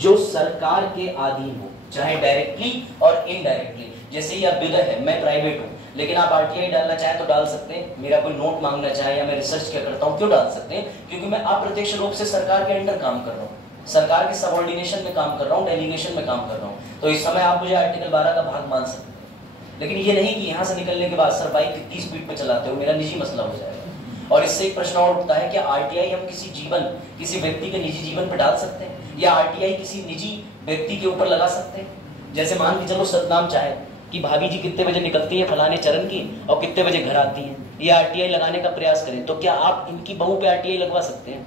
जो सरकार के अधीन हो, चाहे डायरेक्टली और इनडायरेक्टली। जैसे ये अभ्युदय है, मैं प्राइवेट हूं, लेकिन आप आरटीआई डालना चाहे तो डाल सकते हैं। मेरा कोई नोट मांगना चाहे या मैं रिसर्च क्या करता हूं, क्यों डाल सकते हैं? क्योंकि मैं अप्रत्यक्ष रूप से सरकार के अंडर काम कर रहा हूं, सरकार के सबऑर्डिनेशन में काम कर रहा हूं, डेलीगेशन में काम कर रहा हूं। तो इस समय आप मुझे आर्टिकल 12 का भाग मान सकते हैं। लेकिन ये नहीं कि यहां से निकलने के बाद सर बाइक कितनी स्पीड पे चलाते हो, मेरा निजी मसला हो जाएगा। और इससे एक प्रश्न और उठता है कि आरटीआई हम किसी व्यक्ति के निजी जीवन पर डाल सकते हैं, या आरटीआई किसी निजी व्यक्ति के ऊपर लगा सकते हैं? जैसे मान के चलो सतनाम चाहे कि भाभी जी कितने बजे निकलती है फलाने चरण की और कितने बजे घर आती है, ये आरटीआई लगाने का प्रयास करें, तो क्या आप इनकी बहू पे आरटीआई लगवा सकते हैं?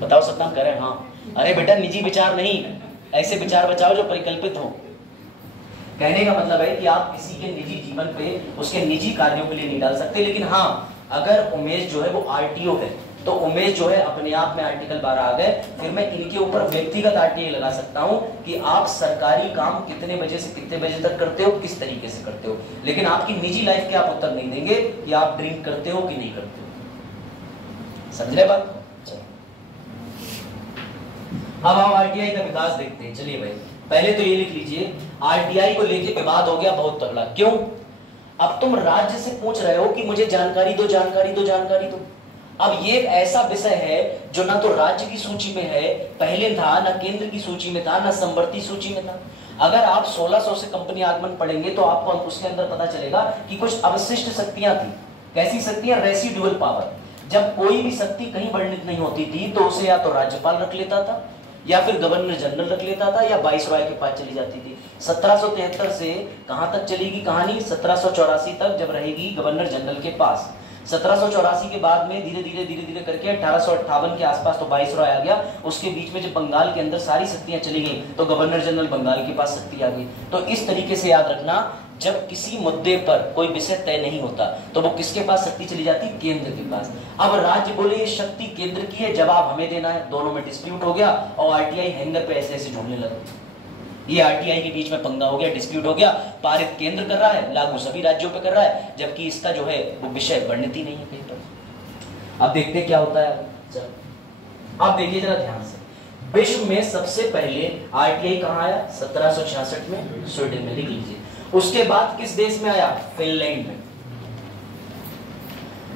बताओ सतनाम। कह रहे हैं हाँ। अरे बेटा, निजी विचार नहीं, ऐसे विचार बचाओ जो परिकल्पित हो। कहने का मतलब है कि आप किसी के निजी जीवन पे उसके निजी कार्यों के लिए नहीं डाल सकते। लेकिन हाँ, अगर उमेश जो है वो आरटीओ है तो उमेश जो है अपने आप में आर्टिकल 12 आ गए, फिर मैं इनके ऊपर व्यक्तिगत आरटीआई लगा सकता हूं कि आप सरकारी काम कितने बजे से कितने बजे तक करते हो, किस तरीके से करते हो। लेकिन आपकी निजी लाइफ के आप उत्तर नहीं देंगे कि आप ड्रिंक करते हो कि नहीं करते हो। समझ रहे बात? अब हम आरटीआई का विकास देखते हैं। चलिए भाई, पहले तो ये लिख लीजिए, आरटीआई को लेके विवाद हो गया बहुत तगड़ा। क्यों? अब तुम राज्य से पूछ रहे हो कि मुझे जानकारी दो, जानकारी दो, जानकारी दो। अब ये ऐसा विषय है जो ना तो राज्य की सूची में है, पहले था, ना केंद्र की सूची में था, ना संवर्ती सूची में था। अगर आप 1600 से कंपनी आगमन पढ़ेंगे तो आपको उसके अंदर पता चलेगा कि कुछ अवशिष्ट शक्तियां थी। कैसी शक्तियां? Residual power. जब कोई भी शक्ति कहीं वर्णित नहीं होती थी तो उसे या तो राज्यपाल रख लेता था, या फिर गवर्नर जनरल रख लेता था, या वाइसरॉय के पास चली जाती थी। 1773 से कहां तक चलेगी कहानी? 1784 तक, जब रहेगी गवर्नर जनरल के पास। 1784 के बाद में धीरे धीरे करके 1858 के आसपास तो वाइसरॉय आ गया। उसके बीच में जब बंगाल के अंदर सारी शक्तियां चली गई तो गवर्नर जनरल बंगाल के पास शक्ति आ गई। तो इस तरीके से याद रखना, जब किसी मुद्दे पर कोई विषय तय नहीं होता तो वो किसके पास शक्ति चली जाती? केंद्र के पास। अब राज्य बोले ये शक्ति केंद्र की है, जवाब हमें देना है। दोनों में डिस्प्यूट हो गया और आरटीआई हैंगर पे ऐसे ऐसे ढूंढने लगा। ये आरटीआई के बीच में पंगा हो गया, डिस्प्यूट हो गया। पारित केंद्र कर रहा है, लागू सभी राज्यों पे कर रहा है, जबकि इसका जो है वो विषय वर्णित ही नहीं है कहीं पर। अब देखते क्या होता है। अब देखिए जरा ध्यान से, विश्व में सबसे पहले आरटीआई कहां आया? 1766 में स्वीडन में। लिख लीजिए। उसके बाद किस देश में आया? फिनलैंड में।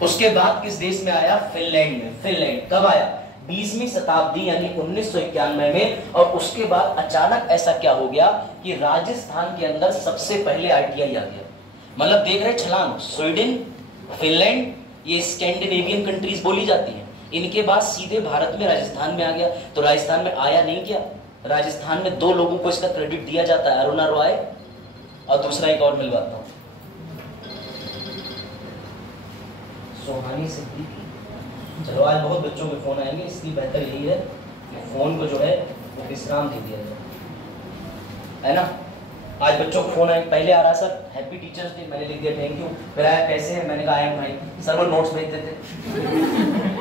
उसके बाद किस देश में आया? फिनलैंड में। फिनलैंड कब आया? 20वीं शताब्दी यानी 1991 में। और उसके बाद अचानक ऐसा क्या हो गया कि राजस्थान के अंदर सबसे पहले आरटीआई आ गया। मतलब देख रहे छलांग, स्वीडन, फिनलैंड, ये स्कैंडिनेवियन कंट्रीज बोली जाती हैं, इनके बाद सीधे भारत में राजस्थान में आ गया। तो राजस्थान में आया नहीं क्या? राजस्थान में 2 लोगों को इसका क्रेडिट दिया जाता है, अरुणा रॉय और दूसरा एक और मिलवाता हूं, सुहानी सिद्दीकी। चलो आज बहुत बच्चों के फोन आएंगे, इसलिए बेहतर यही है कि फोन को जो है वो विश्राम दे दिया जाए, है ना। आज बच्चों को फोन आए, पहले आ रहा सर हैप्पी टीचर्स डे, मैंने लिख दिया थैंक यू, फिर आया कैसे हैं, मैंने कहा आई एम फाइन, सर वो नोट्स भेज देते।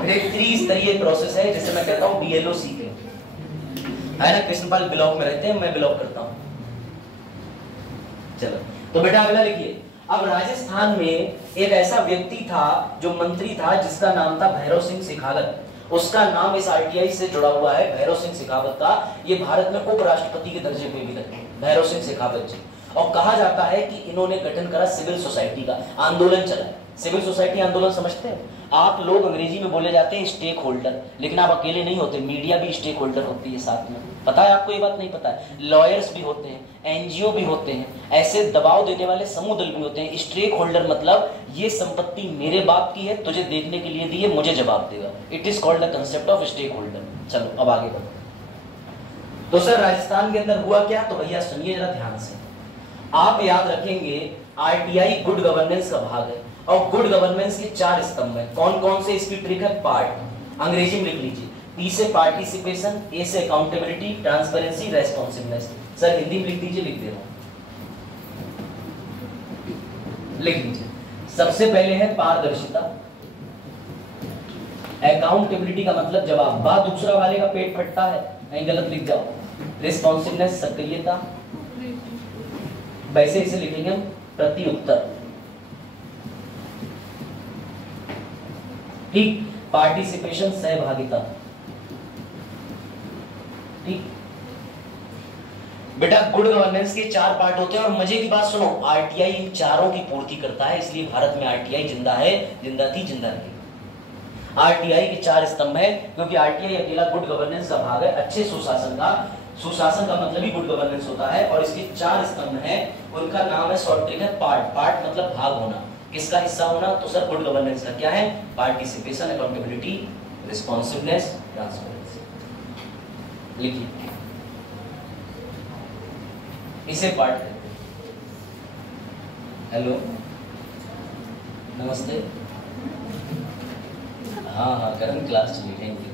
एक 30 स्तरीय प्रोसेस है जिसे मैं कहता हूँ BLO सीखे, है ना। कृष्णपाल ब्लॉक में रहते हैं, मैं ब्लॉक करता हूँ। चलो तो बेटा अगला लिखिए। अब राजस्थान में एक ऐसा व्यक्ति था जो मंत्री था जिसका नाम था भैरव सिंह शेखावत। उसका नाम इस RTI से जुड़ा हुआ है, भैरव सिंह शेखावत का। ये भारत में उपराष्ट्रपति के दर्जे पे भी रखे हैं भैरव सिंह शेखावत जी। और कहा जाता है कि इन्होंने गठन करा सिविल सोसाइटी का, आंदोलन चलाया। सिविल सोसाइटी आंदोलन समझते हैं आप लोग? अंग्रेजी में बोले जाते हैं स्टेक होल्डर, लेकिन आप अकेले नहीं होते, मीडिया भी स्टेक होल्डर होती है साथ में। पता है आपको? ये बात नहीं पता है? लॉयर्स भी होते हैं, NGO भी होते हैं, ऐसे दबाव देने वाले समूह दल भी होते हैं। स्टेक होल्डर मतलब ये संपत्ति मेरे बाप की है, तुझे देखने के लिए दी है, मुझे जवाब देगा। It is called the concept of stakeholder. चलो अब आगे बढ़ो। तो सर राजस्थान के अंदर हुआ क्या? तो भैया सुनिए जरा ध्यान से। आप याद रखेंगे RTI गुड गवर्नेंस का भाग है, और गुड गवर्नेंस के 4 स्तंभ हैं। कौन कौन से इसकी ट्रिक है? पार्ट, अंग्रेजी में लिख लीजिए। P से पार्टिसिपेशन, A से accountability, transparency, responsiveness. Sir Hindi में लिख दीजिए, लिख दे रहा हूं, लिख लीजिए। सबसे पहले है पारदर्शिता, अकाउंटेबिलिटी का मतलब जवाब, बात दूसरा वाले का पेट फटता है, नहीं गलत लिख जाओ। रिस्पॉन्सिवनेस सक्रियता, वैसे इसे लिखेंगे हम प्रति उत्तर, ठीक। पार्टिसिपेशन सहभागिता, ठीक। बेटा गुड गवर्नेंस के 4 पार्ट होते हैं, और मजे की बात सुनो, RTI इन चारों की पूर्ति करता है, इसलिए भारत में RTI जिंदा है, जिंदा थी, जिंदा रहेगी। RTI के 4 स्तंभ है, क्योंकि RTI अकेला गुड गवर्नेंस का भाग है, अच्छे सुशासन का। सुशासन का मतलब ही गुड गवर्नेंस होता है, और इसके 4 स्तंभ हैं, उनका नाम है, शॉर्ट ट्रिक है पार्ट। पार्ट मतलब भाग होना, किसका हिस्सा होना? तो सर गुड गवर्नेंस का क्या है? Participation, accountability, responsiveness, transparency. लिखिए, इसे पार्ट कहते हैं। हेलो, नमस्ते। हाँ हाँ करंट क्लास चली, थैंक यू,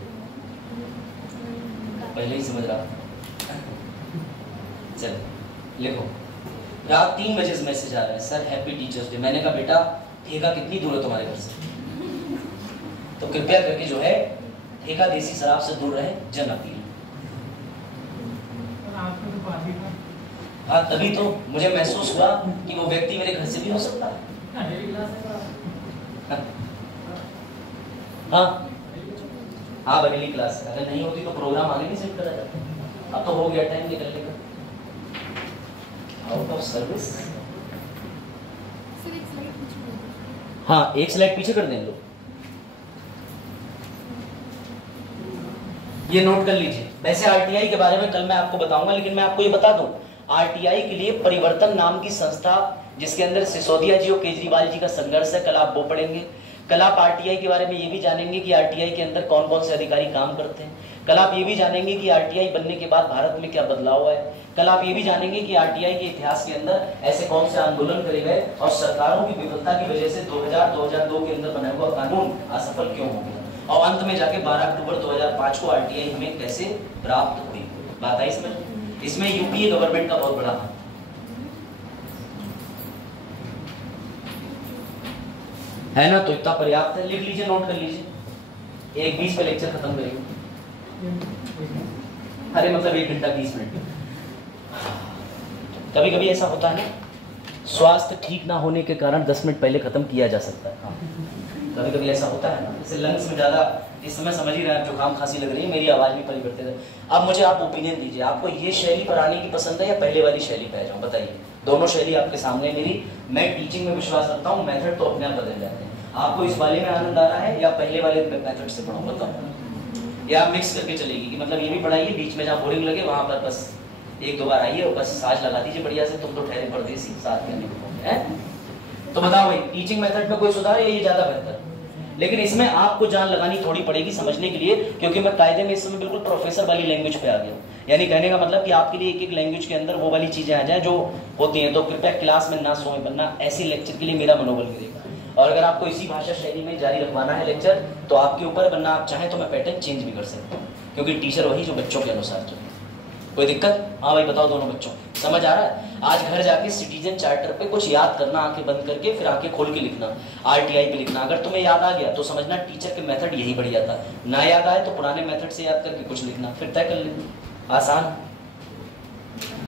पहले ही समझ रहा। चलो लिखो। रात 3 बजे से मैसेज आ रहा है, सर हैप्पी टीचर्स डे। मैंने कहा बेटा ठेका कितनी दूर है तुम्हारे घर से? तो कृपया करके जो है ठेका देसी शराब से दूर रहे, जन अपील। हाँ तभी तो मुझे महसूस हुआ कि वो व्यक्ति मेरे घर से भी हो सकता है। हाँ हाँ बरेली क्लास है, अगर नहीं होती तो प्रोग्राम आगे भी सेट करा जाता। अब तो हो गया टाइम निकलने का। Out of service. हाँ एक स्लाइड पीछे कर दें लोग, ये नोट कर लीजिए। वैसे RTI के बारे में कल मैं आपको बताऊंगा, लेकिन मैं आपको ये बता दूं, RTI के लिए परिवर्तन नाम की संस्था, जिसके अंदर सिसोदिया जी और केजरीवाल जी का संघर्ष है, कल आप वो पढ़ेंगे। कल आप RTI के बारे में ये भी जानेंगे कि RTI के अंदर कौन कौन से अधिकारी काम करते हैं। कल आप ये भी जानेंगे कि RTI बनने के बाद भारत में क्या बदलाव है। कल आप ये भी जानेंगे कि RTI के इतिहास के अंदर ऐसे कौन से आंदोलन करे गए, और सरकारों की विफलता की वजह से 2000-2002 के अंदर बना हुआ कानून असफल क्यों हो गया, और अंत में जाके 12 अक्टूबर 2005 को RTI हमें कैसे प्राप्त हुई। बात आई समझ? इसमें UPA गवर्नमेंट का बहुत बड़ा हाथ है ना। तो इतना पर्याप्त है, लिख लीजिए, नोट कर लीजिए। 1:20 पे लेक्चर खत्म करेंगे। अरे मतलब 1 घंटा 20 मिनट। कभी कभी ऐसा होता है ना, स्वास्थ्य ठीक ना होने के कारण 10 मिनट पहले खत्म किया जा सकता है। कभी कभी ऐसा होता है ना, जैसे लंग्स में ज़्यादा इस समय समझ ही रहे हैं, जुकाम खांसी लग रही है, मेरी आवाज़ भी परिवर्तित है। अब मुझे आप ओपिनियन दीजिए, आपको ये शैली पढ़ाने की पसंद है या पहले वाली शैली पे आ जाऊँ? बताइए। दोनों शैली आपके सामने मेरी। मैं टीचिंग में विश्वास रखता हूँ, मेथड तो अपने आप बदल जाते हैं। आपको इस वाले में आनंद आ रहा है या पहले वाले मेथड से पढ़ाऊँ? बताओ। या मिक्स करके चलेगी कि मतलब ये भी पढ़ाइए, बीच में जहाँ बोरिंग लगे वहाँ पर बस 1-2 बार आइए और बस साज लगा दीजिए बढ़िया से। तुम तो ठहरे परदेसी, साथ में नहीं है। तो बताओ भाई, टीचिंग मेथड में कोई सुधार है, ये ज्यादा बेहतर? लेकिन इसमें आपको जान लगानी थोड़ी पड़ेगी समझने के लिए, क्योंकि मैं कायदे में इस समय बिल्कुल प्रोफेसर वाली लैंग्वेज पे आ गया। यानी कहने का मतलब कि आपके लिए एक एक लैंग्वेज के अंदर वो वाली चीजें आ जाए जो होती हैं। तो कृपया क्लास में ना सोए, वरना ऐसी लेक्चर के लिए मेरा मनोबल गिरेगा। और अगर आपको इसी भाषा शैली में जारी रखवाना है लेक्चर तो आपके ऊपर, वरना आप चाहें तो मैं पैटर्न चेंज भी कर सकता हूँ, क्योंकि टीचर वही जो बच्चों के अनुसार चले। कोई दिक्कत? हाँ भाई बताओ दोनों बच्चों, समझ आ रहा है? आज घर जाके सिटीजन चार्टर पे कुछ याद करना, आंखें बंद करके, फिर आंखें खोल के लिखना, आरटीआई पे लिखना। अगर तुम्हें याद आ गया तो समझना टीचर के मेथड यही बढ़िया था, ना याद आए तो पुराने मेथड से याद करके कुछ लिखना, फिर तय कर लेना। आसान।